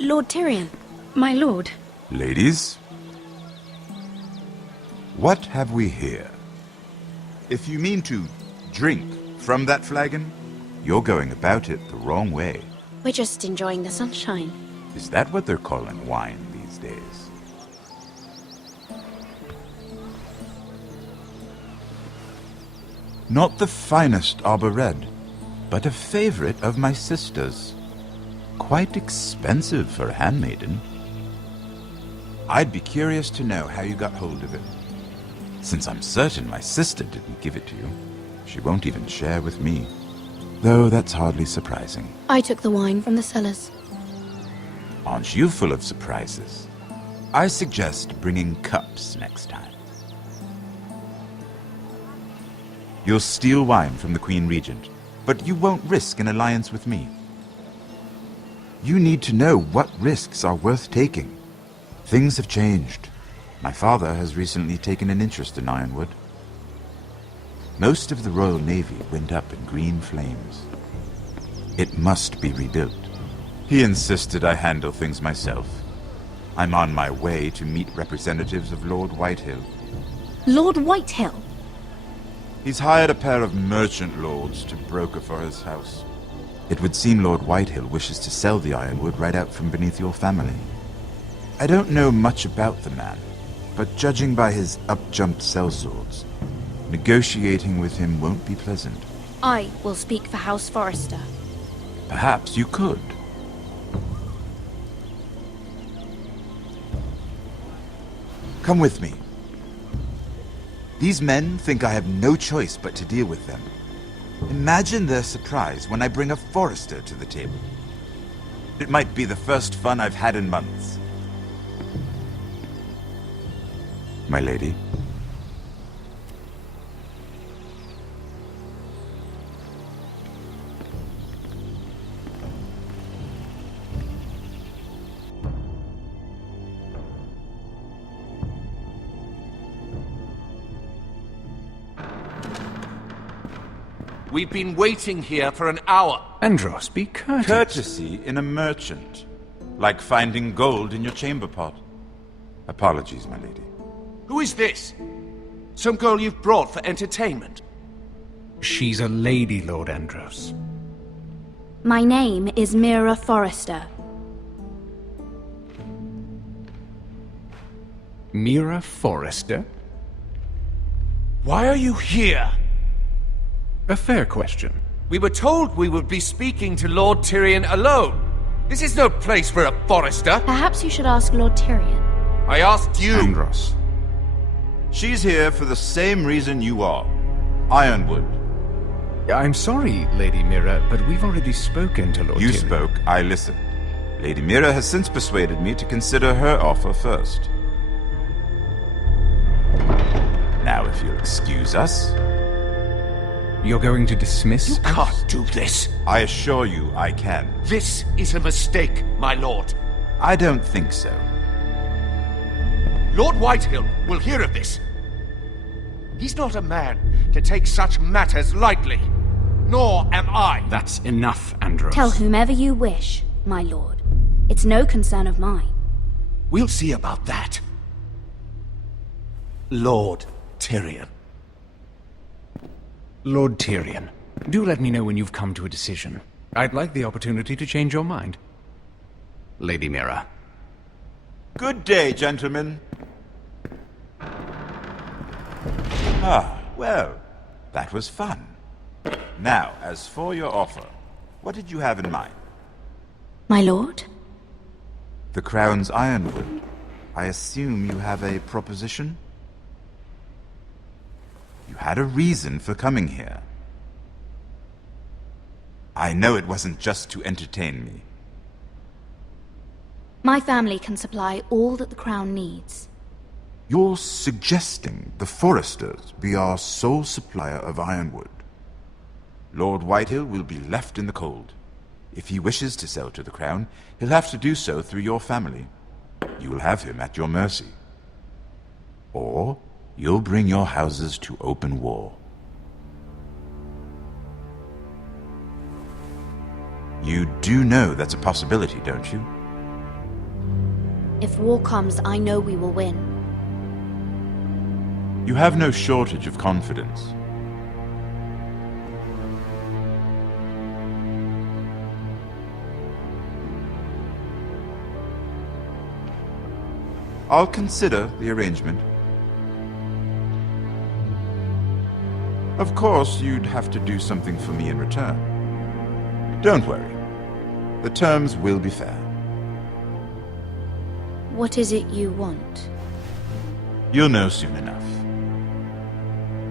Lord Tyrion. My lord. Ladies, what have we here? If you mean to drink from that flagon, you're going about it the wrong way. We're just enjoying the sunshine. Is that what they're calling wine these days? Not the finest arbor red, but a favorite of my sister's. Quite expensive for a handmaiden. I'd be curious to know how you got hold of it. Since I'm certain my sister didn't give it to you, she won't even share with me. Though that's hardly surprising. I took the wine from the cellars. Aren't you full of surprises? I suggest bringing cups next time. You'll steal wine from the Queen Regent, but you won't risk an alliance with me. You need to know what risks are worth taking. Things have changed. My father has recently taken an interest in Ironwood. Most of the Royal Navy went up in green flames. It must be rebuilt. He insisted I handle things myself. I'm on my way to meet representatives of Lord Whitehill. Lord Whitehill? He's hired a pair of merchant lords to broker for his house. It would seem Lord Whitehill wishes to sell the Ironwood right out from beneath your family. I don't know much about the man, but judging by his up-jumped sellswords, negotiating with him won't be pleasant. I will speak for House Forrester. Perhaps you could. Come with me. These men think I have no choice but to deal with them. Imagine their surprise when I bring a Forrester to the table. It might be the first fun I've had in months. My lady. We've been waiting here for an hour. Andros, be courteous. Courtesy in a merchant. Like finding gold in your chamber pot. Apologies, my lady. Who is this? Some girl you've brought for entertainment? She's a lady, Lord Andros. My name is Mira Forrester. Mira Forrester? Why are you here? A fair question. We were told we would be speaking to Lord Tyrion alone. This is no place for a Forrester. Perhaps you should ask Lord Tyrion. I asked you. Andros. She's here for the same reason you are. Ironwood. I'm sorry, Lady Mira, but we've already spoken to Lord Tyrion. You spoke, I listened. Lady Mira has since persuaded me to consider her offer first. Now, if you'll excuse us... You're going to dismiss You can't do this. I assure you I can. This is a mistake, my lord. I don't think so. Lord Whitehill will hear of this. He's not a man to take such matters lightly. Nor am I. That's enough, Andros. Tell whomever you wish, my lord. It's no concern of mine. We'll see about that. Lord Tyrion. Lord Tyrion, do let me know when you've come to a decision. I'd like the opportunity to change your mind. Lady Mira. Good day, gentlemen. Ah, well, that was fun. Now, as for your offer, what did you have in mind? My lord? The Crown's Ironwood. I assume you have a proposition? You had a reason for coming here. I know it wasn't just to entertain me. My family can supply all that the Crown needs. You're suggesting the Foresters be our sole supplier of ironwood. Lord Whitehill will be left in the cold. If he wishes to sell to the Crown, he'll have to do so through your family. You will have him at your mercy. Or you'll bring your houses to open war. You do know that's a possibility, don't you? If war comes, I know we will win. You have no shortage of confidence. I'll consider the arrangement. Of course, you'd have to do something for me in return. Don't worry. The terms will be fair. What is it you want? You'll know soon enough.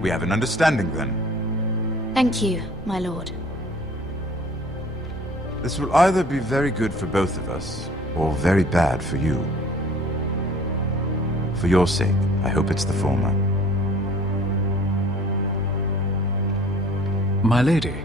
We have an understanding then. Thank you, my lord. This will either be very good for both of us, or very bad for you. For your sake, I hope it's the former. My lady.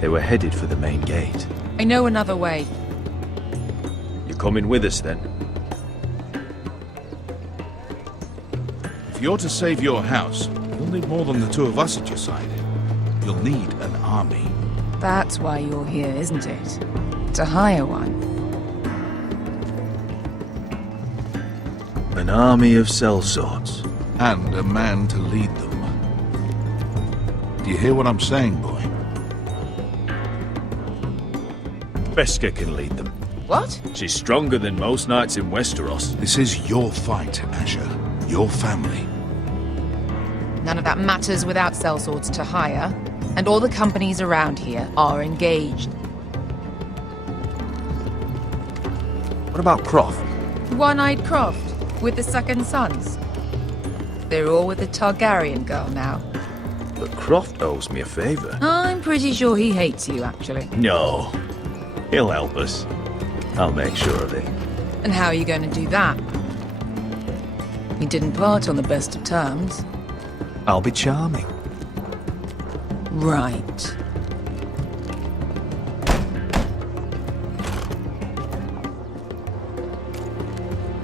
They were headed for the main gate. I know another way. You coming with us, then? If you're to save your house, you'll need more than the two of us at your side. You'll need an army. That's why you're here, isn't it? To hire one. An army of sellswords. And a man to lead them. Do you hear what I'm saying, boy? Beskha can lead them. What? She's stronger than most knights in Westeros. This is your fight, Asher. Your family. None of that matters without sellswords to hire, and all the companies around here are engaged. What about Croft? One-eyed Croft, with the second sons. They're all with the Targaryen girl now. But Croft owes me a favor. I'm pretty sure he hates you, actually. No. He'll help us. I'll make sure of it. And how are you going to do that? You didn't part on the best of terms. I'll be charming. Right.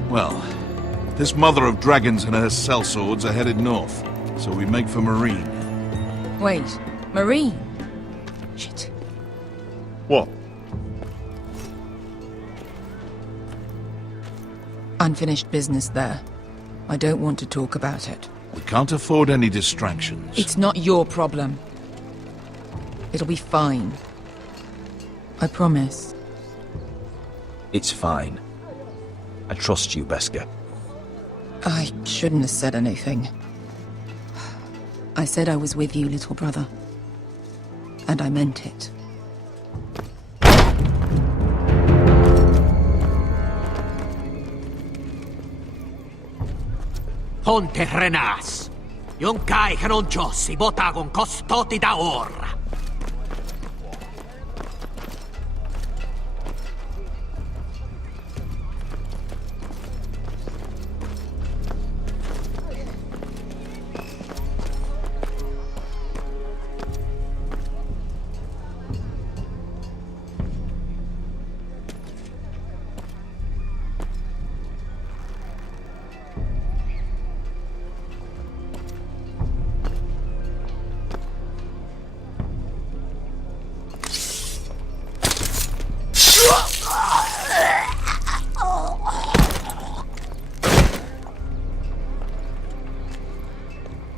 Well, this mother of dragons and her sellswords are headed north, so we make for Marine. Wait, Marine? Shit. What? Unfinished business there. I don't want to talk about it. We can't afford any distractions. It's not your problem. It'll be fine. I promise. It's fine. I trust you, Beskha. I shouldn't have said anything. I said I was with you, little brother. And I meant it. Ponte Renas. Yon kai heron jossi botagon costoti da orra.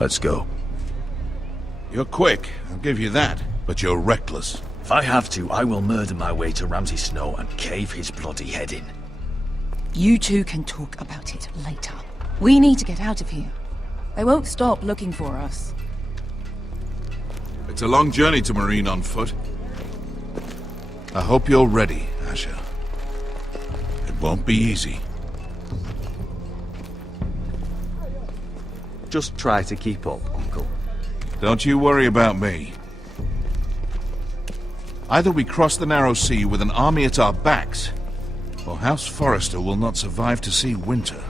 Let's go. You're quick, I'll give you that, but you're reckless. If I have to, I will murder my way to Ramsay Snow and cave his bloody head in. You two can talk about it later. We need to get out of here. They won't stop looking for us. It's a long journey to Marine on foot. I hope you're ready, Asher. It won't be easy. Just try to keep up, Uncle. Don't you worry about me. Either we cross the narrow sea with an army at our backs, or House Forrester will not survive to see winter.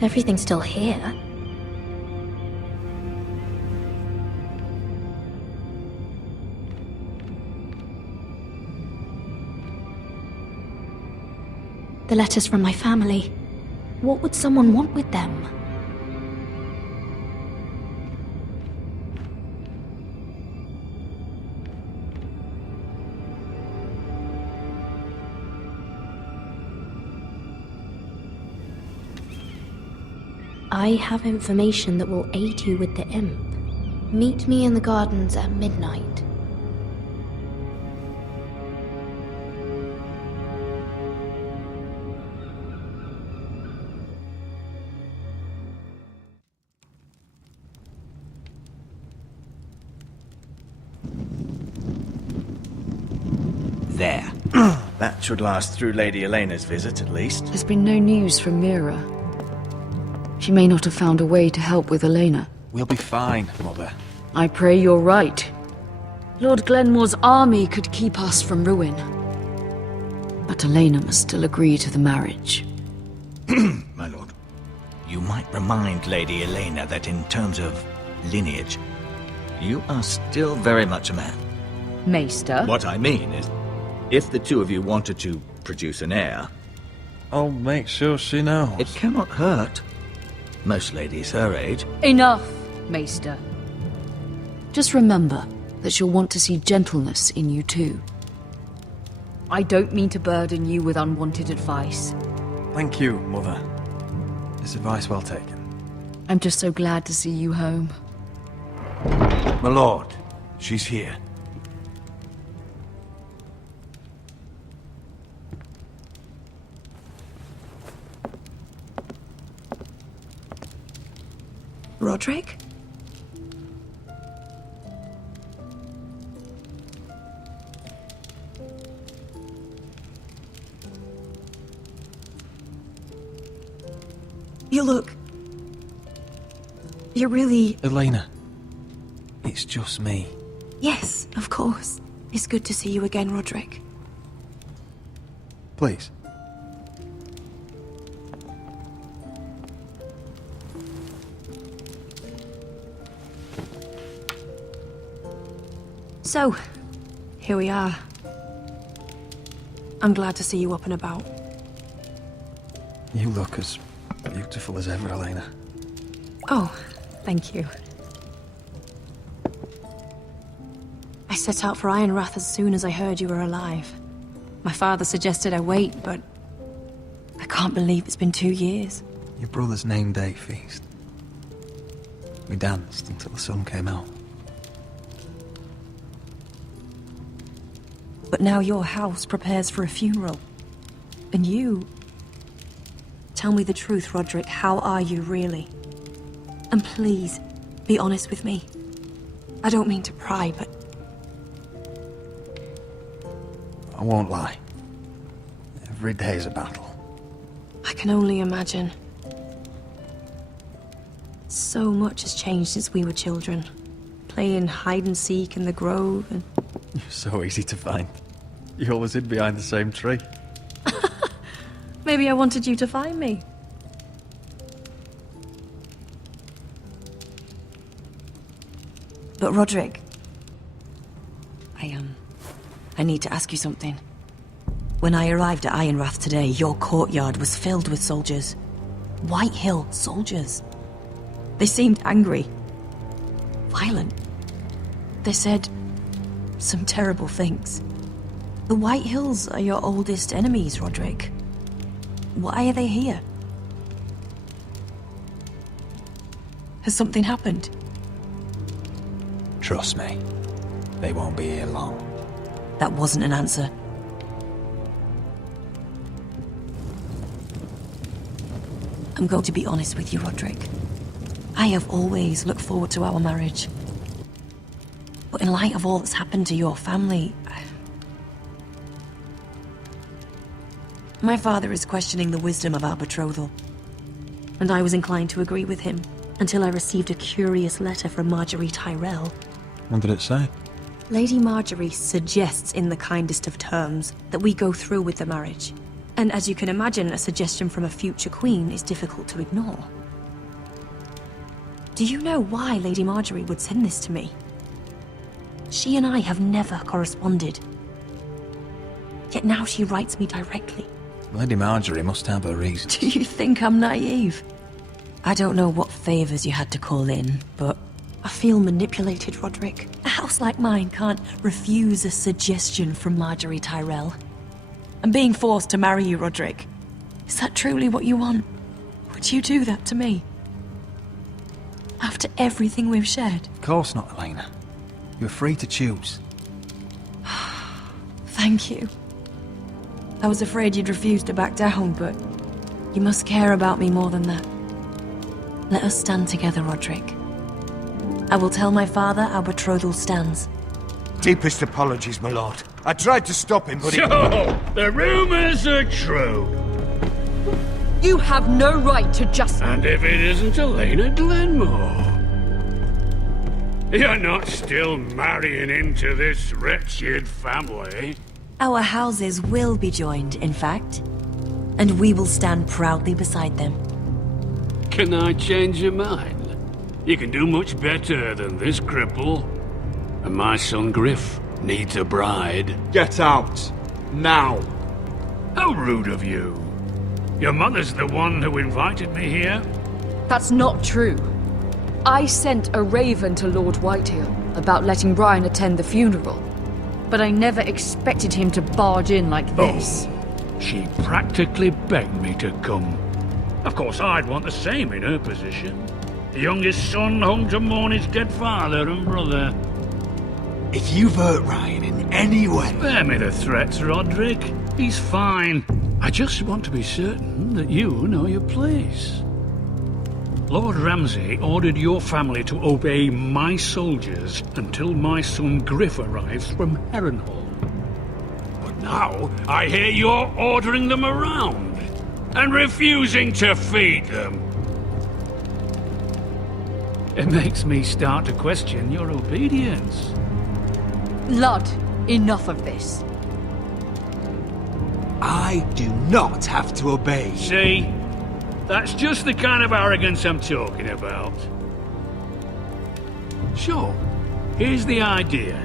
Everything's still here. The letters from my family. What would someone want with them? I have information that will aid you with the imp. Meet me in the gardens at midnight. There. That should last through Lady Elena's visit, at least. There's been no news from Mira. She may not have found a way to help with Elena. We'll be fine, Mother. I pray you're right. Lord Glenmore's army could keep us from ruin. But Elena must still agree to the marriage. My lord, you might remind Lady Elena that in terms of lineage, you are still very much a man. Maester? What I mean is, if the two of you wanted to produce an heir, I'll make sure she knows. It cannot hurt. Most ladies her age. Enough, Maester. Just remember that she'll want to see gentleness in you too. I don't mean to burden you with unwanted advice. Thank you, Mother. It's advice well taken. I'm just so glad to see you home. My lord, she's here. Roderick? You look... You're really... Elena, it's just me. Yes, of course. It's good to see you again, Roderick. Please. So, here we are. I'm glad to see you up and about. You look as beautiful as ever, Elena. Oh, thank you. I set out for Ironrath as soon as I heard you were alive. My father suggested I wait, but I can't believe it's been 2 years. Your brother's name day feast. We danced until the sun came out. But now your house prepares for a funeral. And you... Tell me the truth, Roderick. How are you, really? And please, be honest with me. I don't mean to pry, but... I won't lie. Every day's a battle. I can only imagine. So much has changed since we were children. Playing hide and seek in the grove and... You're so easy to find. You always hid behind the same tree. Maybe I wanted you to find me. But Roderick... I need to ask you something. When I arrived at Ironrath today, your courtyard was filled with soldiers. White Hill soldiers. They seemed angry. Violent. They said some terrible things. The White Hills are your oldest enemies, Roderick. Why are they here? Has something happened? Trust me, they won't be here long. That wasn't an answer. I'm going to be honest with you, Roderick. I have always looked forward to our marriage. But in light of all that's happened to your family... My father is questioning the wisdom of our betrothal. And I was inclined to agree with him, until I received a curious letter from Marjorie Tyrell. What did it say? Lady Marjorie suggests in the kindest of terms that we go through with the marriage. And as you can imagine, a suggestion from a future queen is difficult to ignore. Do you know why Lady Marjorie would send this to me? She and I have never corresponded. Yet now she writes me directly. Lady Marjorie must have her reasons. Do you think I'm naive? I don't know what favors you had to call in, but I feel manipulated, Roderick. A house like mine can't refuse a suggestion from Marjorie Tyrell. I'm being forced to marry you, Roderick. Is that truly what you want? Would you do that to me? After everything we've shared? Of course not, Elena. You're free to choose. Thank you. I was afraid you'd refuse to back down, but you must care about me more than that. Let us stand together, Roderick. I will tell my father our betrothal stands. Deepest apologies, my lord. I tried to stop him, but So, the rumors are true. You have no right to just... And if it isn't Elena Glenmore? You're not still marrying into this wretched family. Our houses will be joined, in fact. And we will stand proudly beside them. Can I change your mind? You can do much better than this cripple. And my son Griff needs a bride. Get out. Now. How rude of you. Your mother's the one who invited me here. That's not true. I sent a raven to Lord Whitehill about letting Brian attend the funeral. But I never expected him to barge in like this. Oh, she practically begged me to come. Of course, I'd want the same in her position. The youngest son home to mourn his dead father and brother. if you've hurt Ryan in any way... Spare me the threats, Roderick. He's fine. I just want to be certain that you know your place. Lord Ramsay ordered your family to obey my soldiers until my son Griff arrives from Harrenhal. But now I hear you're ordering them around and refusing to feed them. It makes me start to question your obedience. Lud, enough of this. I do not have to obey. See? That's just the kind of arrogance I'm talking about. Sure, here's the idea.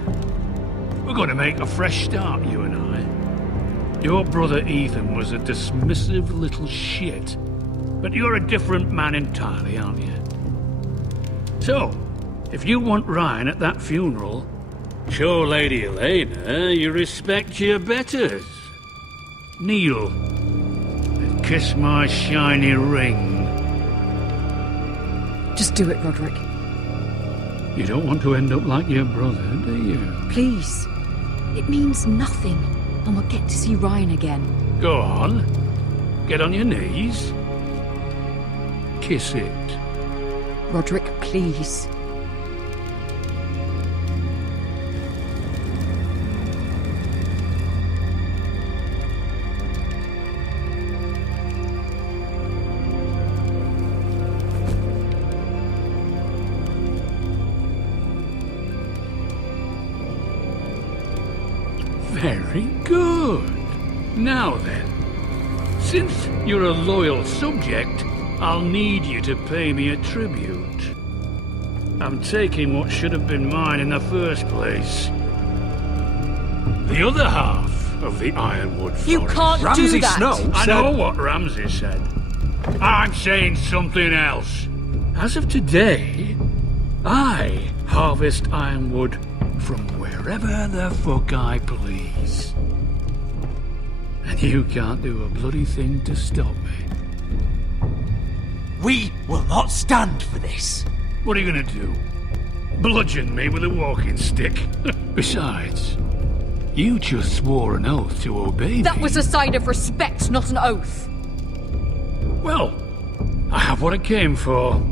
We're going to make a fresh start, you and I. Your brother Ethan was a dismissive little shit. But you're a different man entirely, aren't you? So, if you want Ryan at that funeral, show Lady Elena you respect your betters. Kneel and kiss my shiny ring. Just do it, Roderick. You don't want to end up like your brother, do you? Please. It means nothing, and we'll get to see Ryan again. Go on. Get on your knees. Kiss it. Roderick, please. Very good. Now then, since you're a loyal subject, I'll need you to pay me a tribute. I'm taking what should have been mine in the first place. The other half of the Ironwood Forest. You can't do that! Snow I know what Ramsay said. I'm saying something else. As of today, I harvest Ironwood from wherever the fuck I please. And you can't do a bloody thing to stop me. We will not stand for this. What are you gonna do? Bludgeon me with a walking stick? Besides, you just swore an oath to obey me. That was a sign of respect, not an oath. Well, I have what I came for.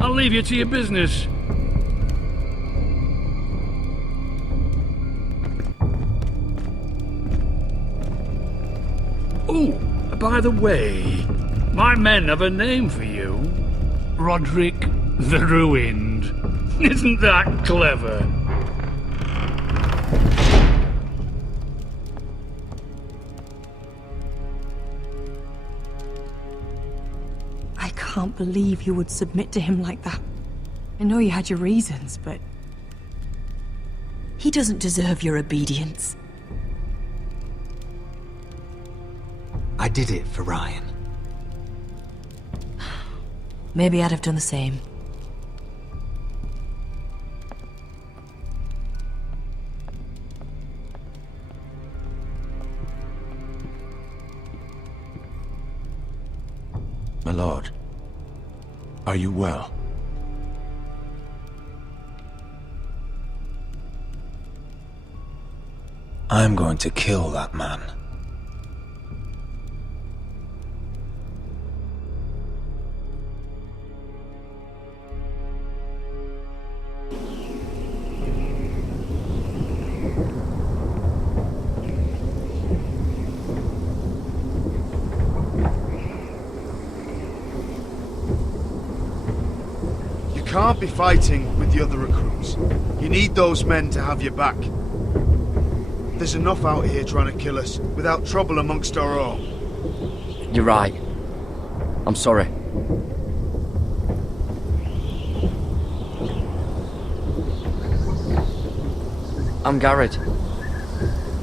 I'll leave you to your business. Oh, by the way, my men have a name for you. Roderick the Ruined. Isn't that clever? I can't believe you would submit to him like that. I know you had your reasons, but... he doesn't deserve your obedience. I did it for Ryan. Maybe I'd have done the same. My lord, are you well? I'm going to kill that man. You can't be fighting with the other recruits. You need those men to have your back. There's enough out here trying to kill us without trouble amongst our own. You're right. I'm sorry. I'm Garrett.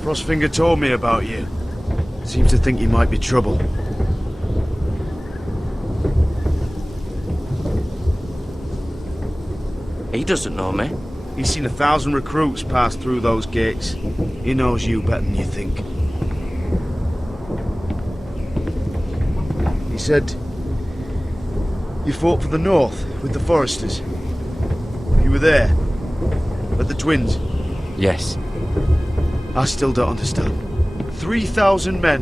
Frostfinger told me about you. Seems to think you might be trouble. He doesn't know me. He's seen 1,000 recruits pass through those gates. He knows you better than you think. He said you fought for the North with the Foresters. You were there, at the Twins. Yes. I still don't understand. 3,000 men,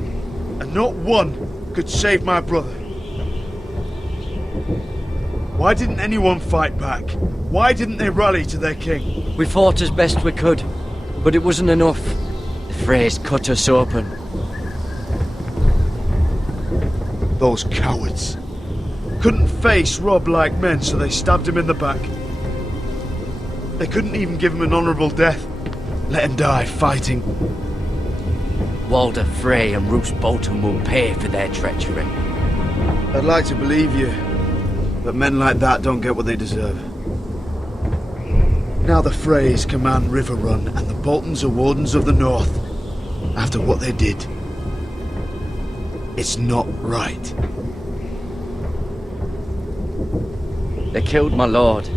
and not one could save my brother. Why didn't anyone fight back? Why didn't they rally to their king? We fought as best we could, but it wasn't enough. The Freys cut us open. Those cowards. Couldn't face Rob like men, so they stabbed him in the back. They couldn't even give him an honourable death. Let him die fighting. Walder Frey and Roose Bolton will pay for their treachery. I'd like to believe you, but men like that don't get what they deserve. Now the Freys command River Run, and the Boltons are Wardens of the North. After what they did, it's not right. They killed my lord.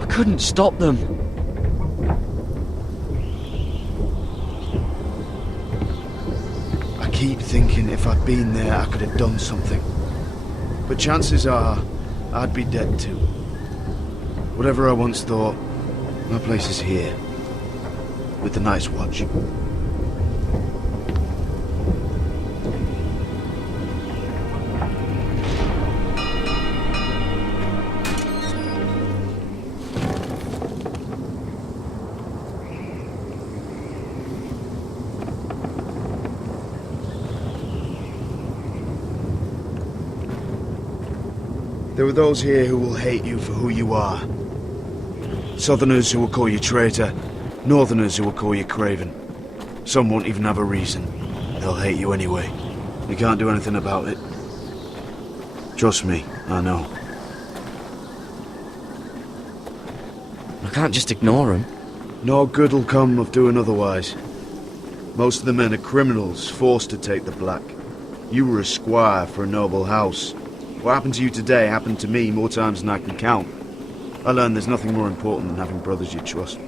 I couldn't stop them. I keep thinking if I'd been there, I could have done something. But chances are, I'd be dead too. Whatever I once thought, my place is here. With the Night's Watch. There are those here who will hate you for who you are. Southerners who will call you traitor, Northerners who will call you craven. Some won't even have a reason. They'll hate you anyway. You can't do anything about it. Trust me, I know. I can't just ignore them. No good will come of doing otherwise. Most of the men are criminals, forced to take the black. You were a squire for a noble house. What happened to you today happened to me more times than I can count. I learned there's nothing more important than having brothers you trust.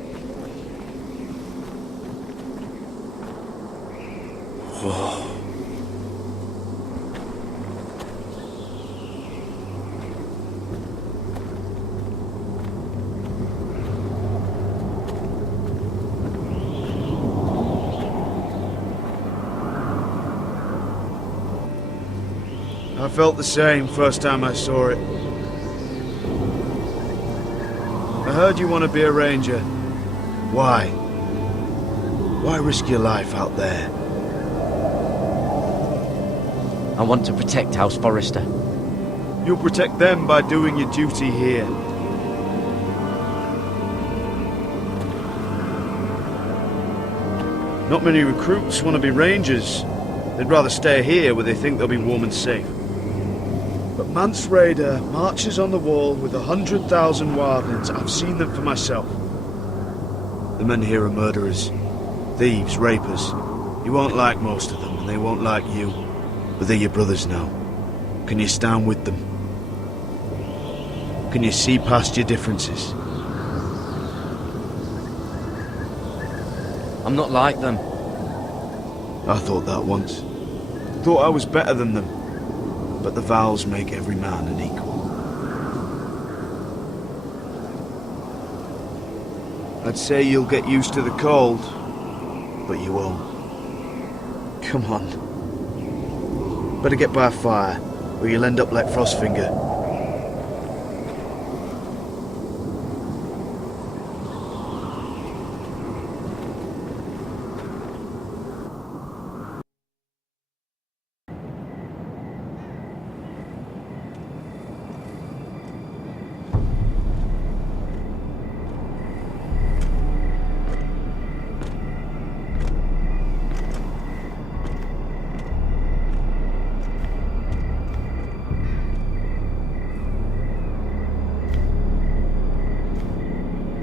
I felt the same first time I saw it. I heard you want to be a ranger. Why? Why risk your life out there? I want to protect House Forrester. You'll protect them by doing your duty here. Not many recruits want to be rangers. They'd rather stay here where they think they'll be warm and safe. But Mance Rayder marches on the wall with 100,000 wildlings. I've seen them for myself. The men here are murderers, thieves, rapers. You won't like most of them, and they won't like you. But they're your brothers now. Can you stand with them? Can you see past your differences? I'm not like them. I thought that once. Thought I was better than them. But the vows make every man an equal. I'd say you'll get used to the cold, but you won't. Come on. Better get by a fire, or you'll end up like Frostfinger.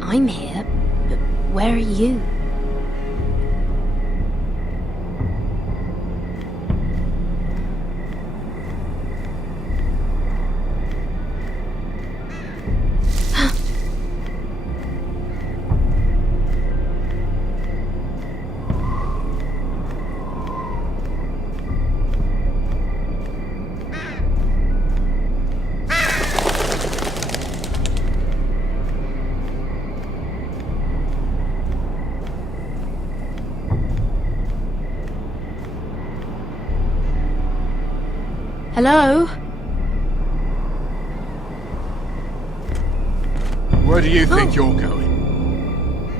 I'm here, but where are you? Hello? Where do you think you're going?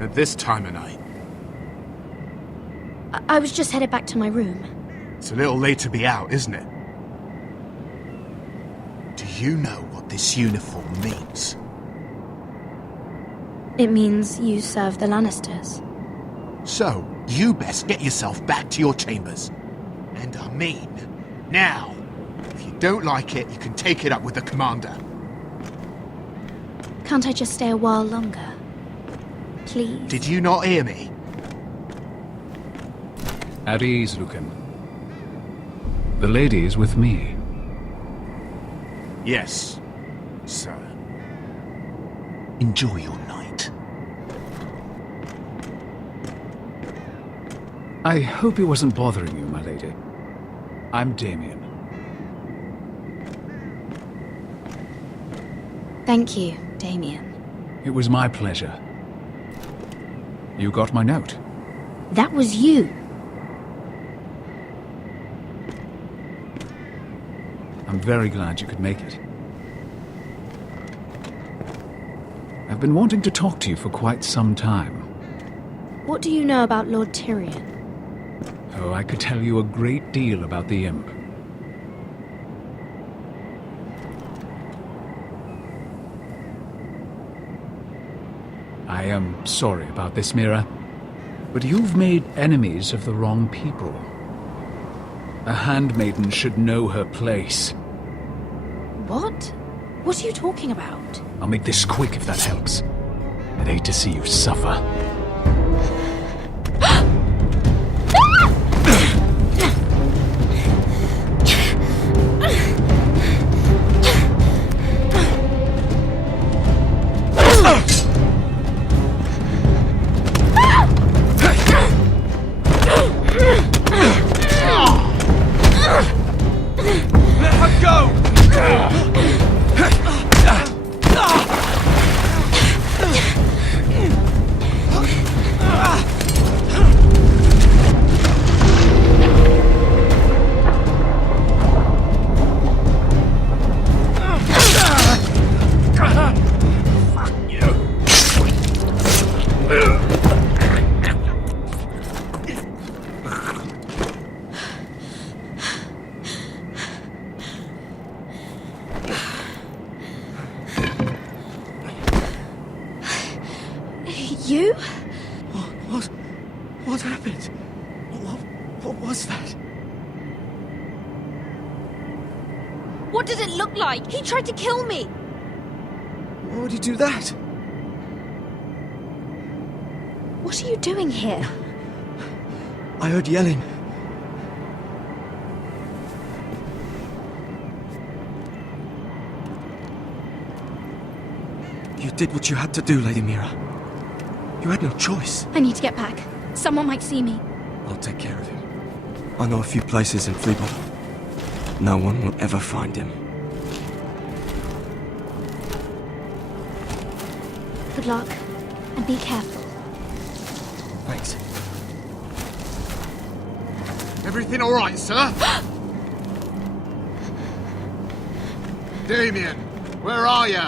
At this time of night? I was just headed back to my room. It's a little late to be out, isn't it? Do you know what this uniform means? It means you serve the Lannisters. So, you best get yourself back to your chambers. And I mean, now. If you don't like it, you can take it up with the commander. Can't I just stay a while longer? Please? Did you not hear me? At ease, Lucan. The lady is with me. Yes, sir. Enjoy your night. I hope he wasn't bothering you, my lady. I'm Damien. Thank you, Damien. It was my pleasure. You got my note. That was you. I'm very glad you could make it. I've been wanting to talk to you for quite some time. What do you know about Lord Tyrion? Oh, I could tell you a great deal about the imp. I am sorry about this, Mira, but you've made enemies of the wrong people. A handmaiden should know her place. What? What are you talking about? I'll make this quick if that helps. I'd hate to see you suffer. You? What happened? What was that? What did it look like? He tried to kill me! Why would he do that? What are you doing here? I heard yelling. You did what you had to do, Lady Mira. You had no choice. I need to get back. Someone might see me. I'll take care of him. I know a few places in Fleabottom. No one will ever find him. Good luck, and be careful. Thanks. Everything all right, sir? Damien, where are you?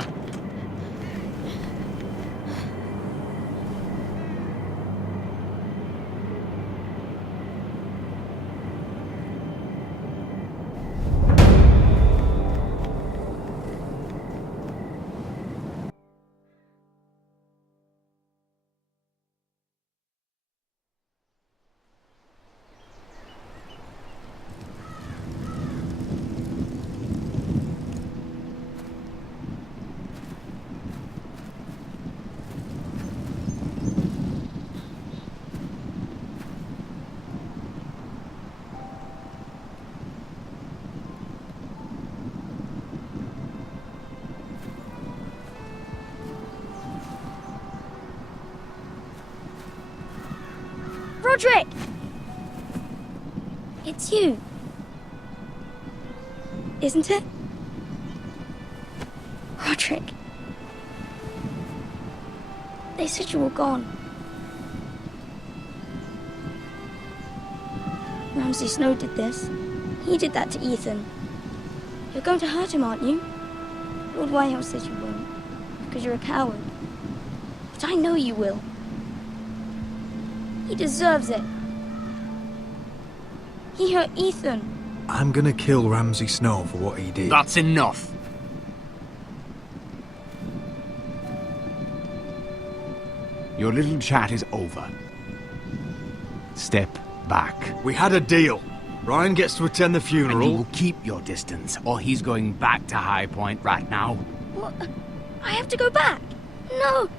Roderick! It's you. Isn't it? Roderick. They said you were gone. Ramsay Snow did this. He did that to Ethan. You're going to hurt him, aren't you? Lord Whitehouse says you won't, because you're a coward. But I know you will. He deserves it. He hurt Ethan. I'm gonna kill Ramsay Snow for what he did. That's enough. Your little chat is over. Step back. We had a deal. Ryan gets to attend the funeral. And you will keep your distance, or he's going back to High Point right now. What? I have to go back? No!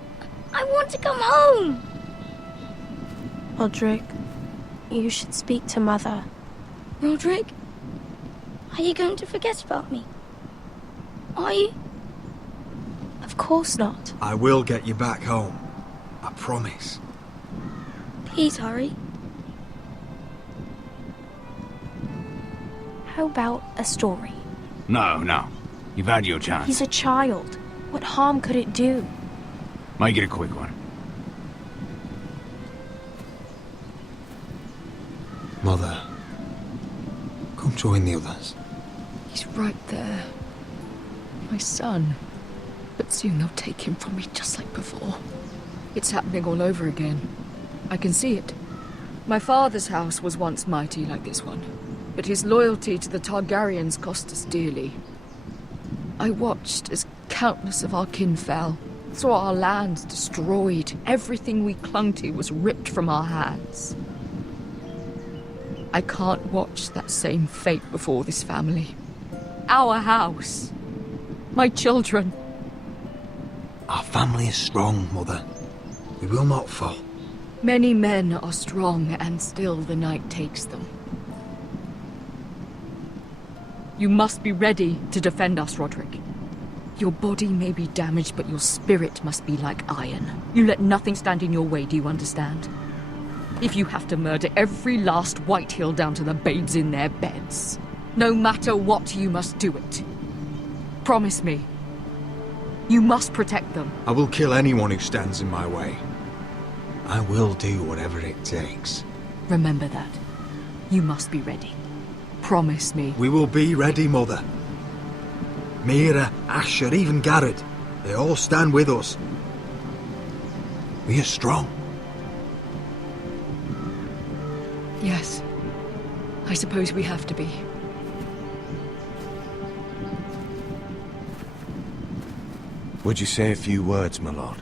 I want to come home! Roderick, You should speak to Mother. Roderick? Are you going to forget about me? Are you? Of course not. I will get you back home. I promise. Please hurry. How about a story? No. You've had your chance. He's a child. What harm could it do? Make it a quick one. Mother, come join the others. He's right there. My son. But soon they'll take him from me just like before. It's happening all over again. I can see it. My father's house was once mighty like this one, but his loyalty to the Targaryens cost us dearly. I watched as countless of our kin fell, saw our lands destroyed, everything we clung to was ripped from our hands. I can't watch that same fate before this family. Our house. My children. Our family is strong, Mother. We will not fall. Many men are strong, and still the night takes them. You must be ready to defend us, Roderick. Your body may be damaged, but your spirit must be like iron. You let nothing stand in your way, do you understand? If you have to murder every last Whitehill down to the babes in their beds, no matter what, you must do it. Promise me. You must protect them. I will kill anyone who stands in my way. I will do whatever it takes. Remember that. You must be ready. Promise me. We will be ready, Mother. Mira, Asher, even Garrett. They all stand with us. We are strong. Yes. I suppose we have to be. Would you say a few words, my lord?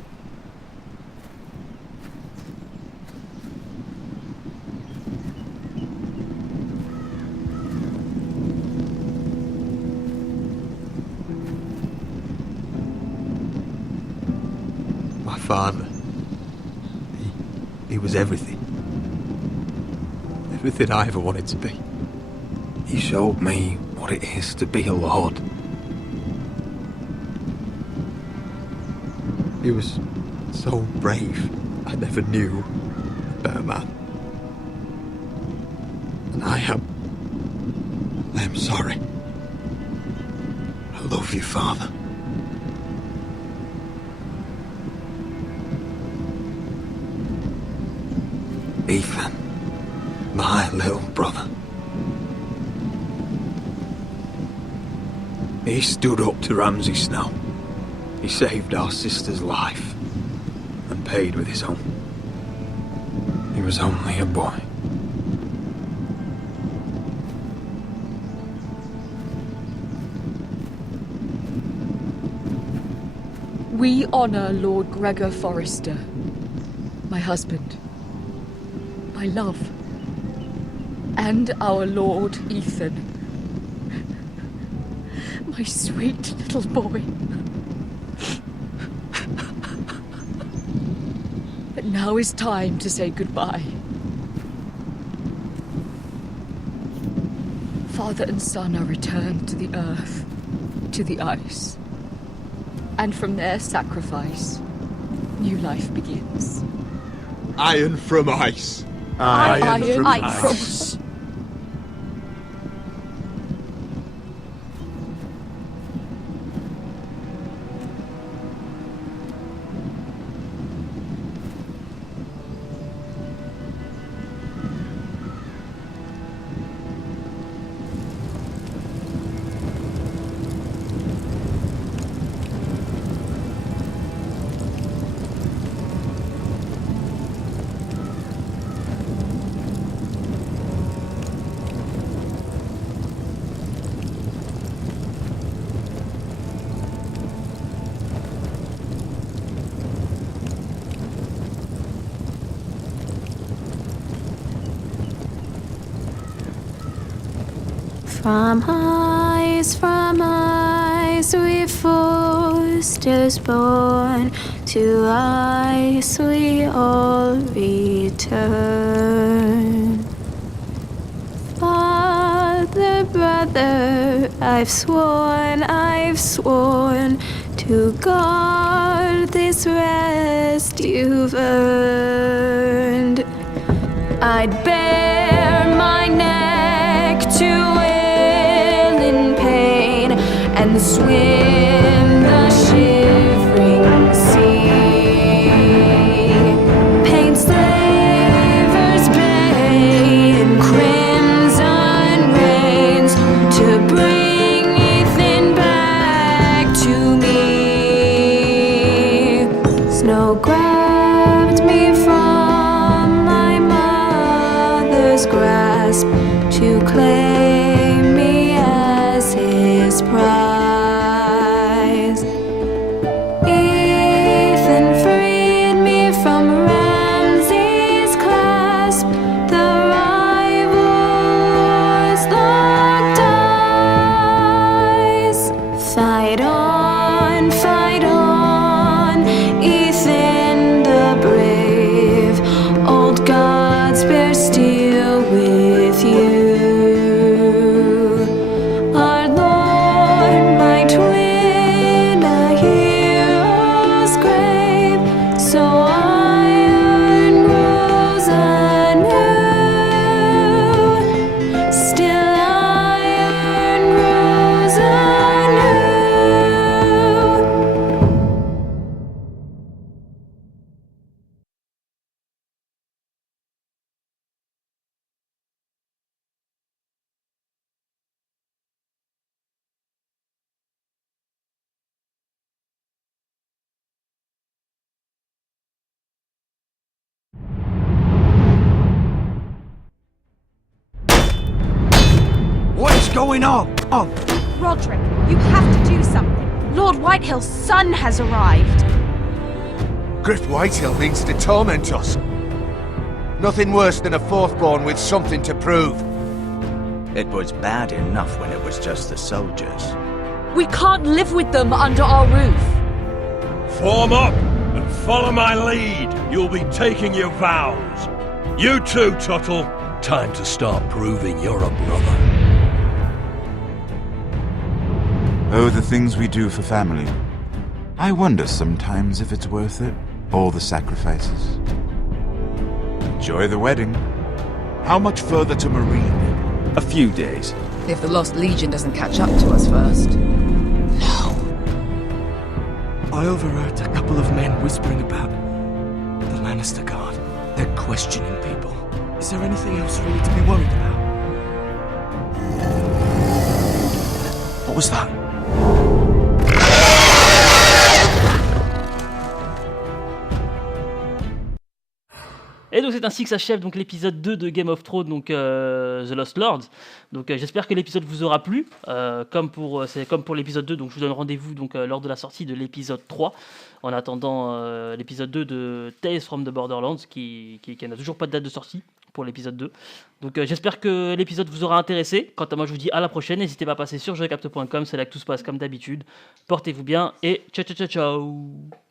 My father. He was everything. Everything I ever wanted to be. He showed me what it is to be a lord. He was so brave, I never knew a better man. And I am sorry. I love you, Father. Ethan, my little brother. He stood up to Ramsay Snow. He saved our sister's life and paid with his own. He was only a boy. We honor Lord Gregor Forrester, my husband, my love, and our Lord Ethan, my sweet little boy. But now is time to say goodbye. Father and son are returned to the earth, to the ice. And from their sacrifice, new life begins. Iron from ice. Iron from ice. From ice we Forsters born, to ice we all return. brother, brother, I've sworn to guard this rest you've earned. I'd bare my neck to wail in pain and swim the shivering sea. Paint slavers bay in crimson rains to bring Ethan back to me. Snow grabbed me from my mother's grasp to claim me as his prize. Ethan freed me from Ramsay's clasp. The rivals locked eyes. Fight on, Ethan the brave. Old gods bear steel with you. Our Lord, my twin, a hero's grave. So iron grows anew. Still iron grows anew. What's going on? Roderick, you have to do something. Lord Whitehill's son has arrived. Griff Whitehill means to torment us. Nothing worse than a fourthborn with something to prove. It was bad enough when it was just the soldiers. We can't live with them under our roof. Form up and follow my lead. You'll be taking your vows. You too, Tuttle. Time to start proving you're a brother. Oh, the things we do for family. I wonder sometimes if it's worth it. All the sacrifices. Enjoy the wedding. How much further to Marine? A few days. If the Lost Legion doesn't catch up to us first. I overheard a couple of men whispering about the Lannister Guard. They're questioning people. Is there anything else really to be worried about? What was that? Et donc c'est ainsi que s'achève donc l'épisode 2 de Game of Thrones, donc The Lost Lords. Donc j'espère que l'épisode vous aura plu, comme pour l'épisode 2. Donc je vous donne rendez-vous donc lors de la sortie de l'épisode 3. En attendant l'épisode 2 de Tales from the Borderlands, qui n'a toujours pas de date de sortie pour l'épisode 2. Donc j'espère que l'épisode vous aura intéressé. Quant à moi, je vous dis à la prochaine. N'hésitez pas à passer sur jeucapte.com, c'est là que tout se passe comme d'habitude. Portez-vous bien et ciao ciao ciao ciao.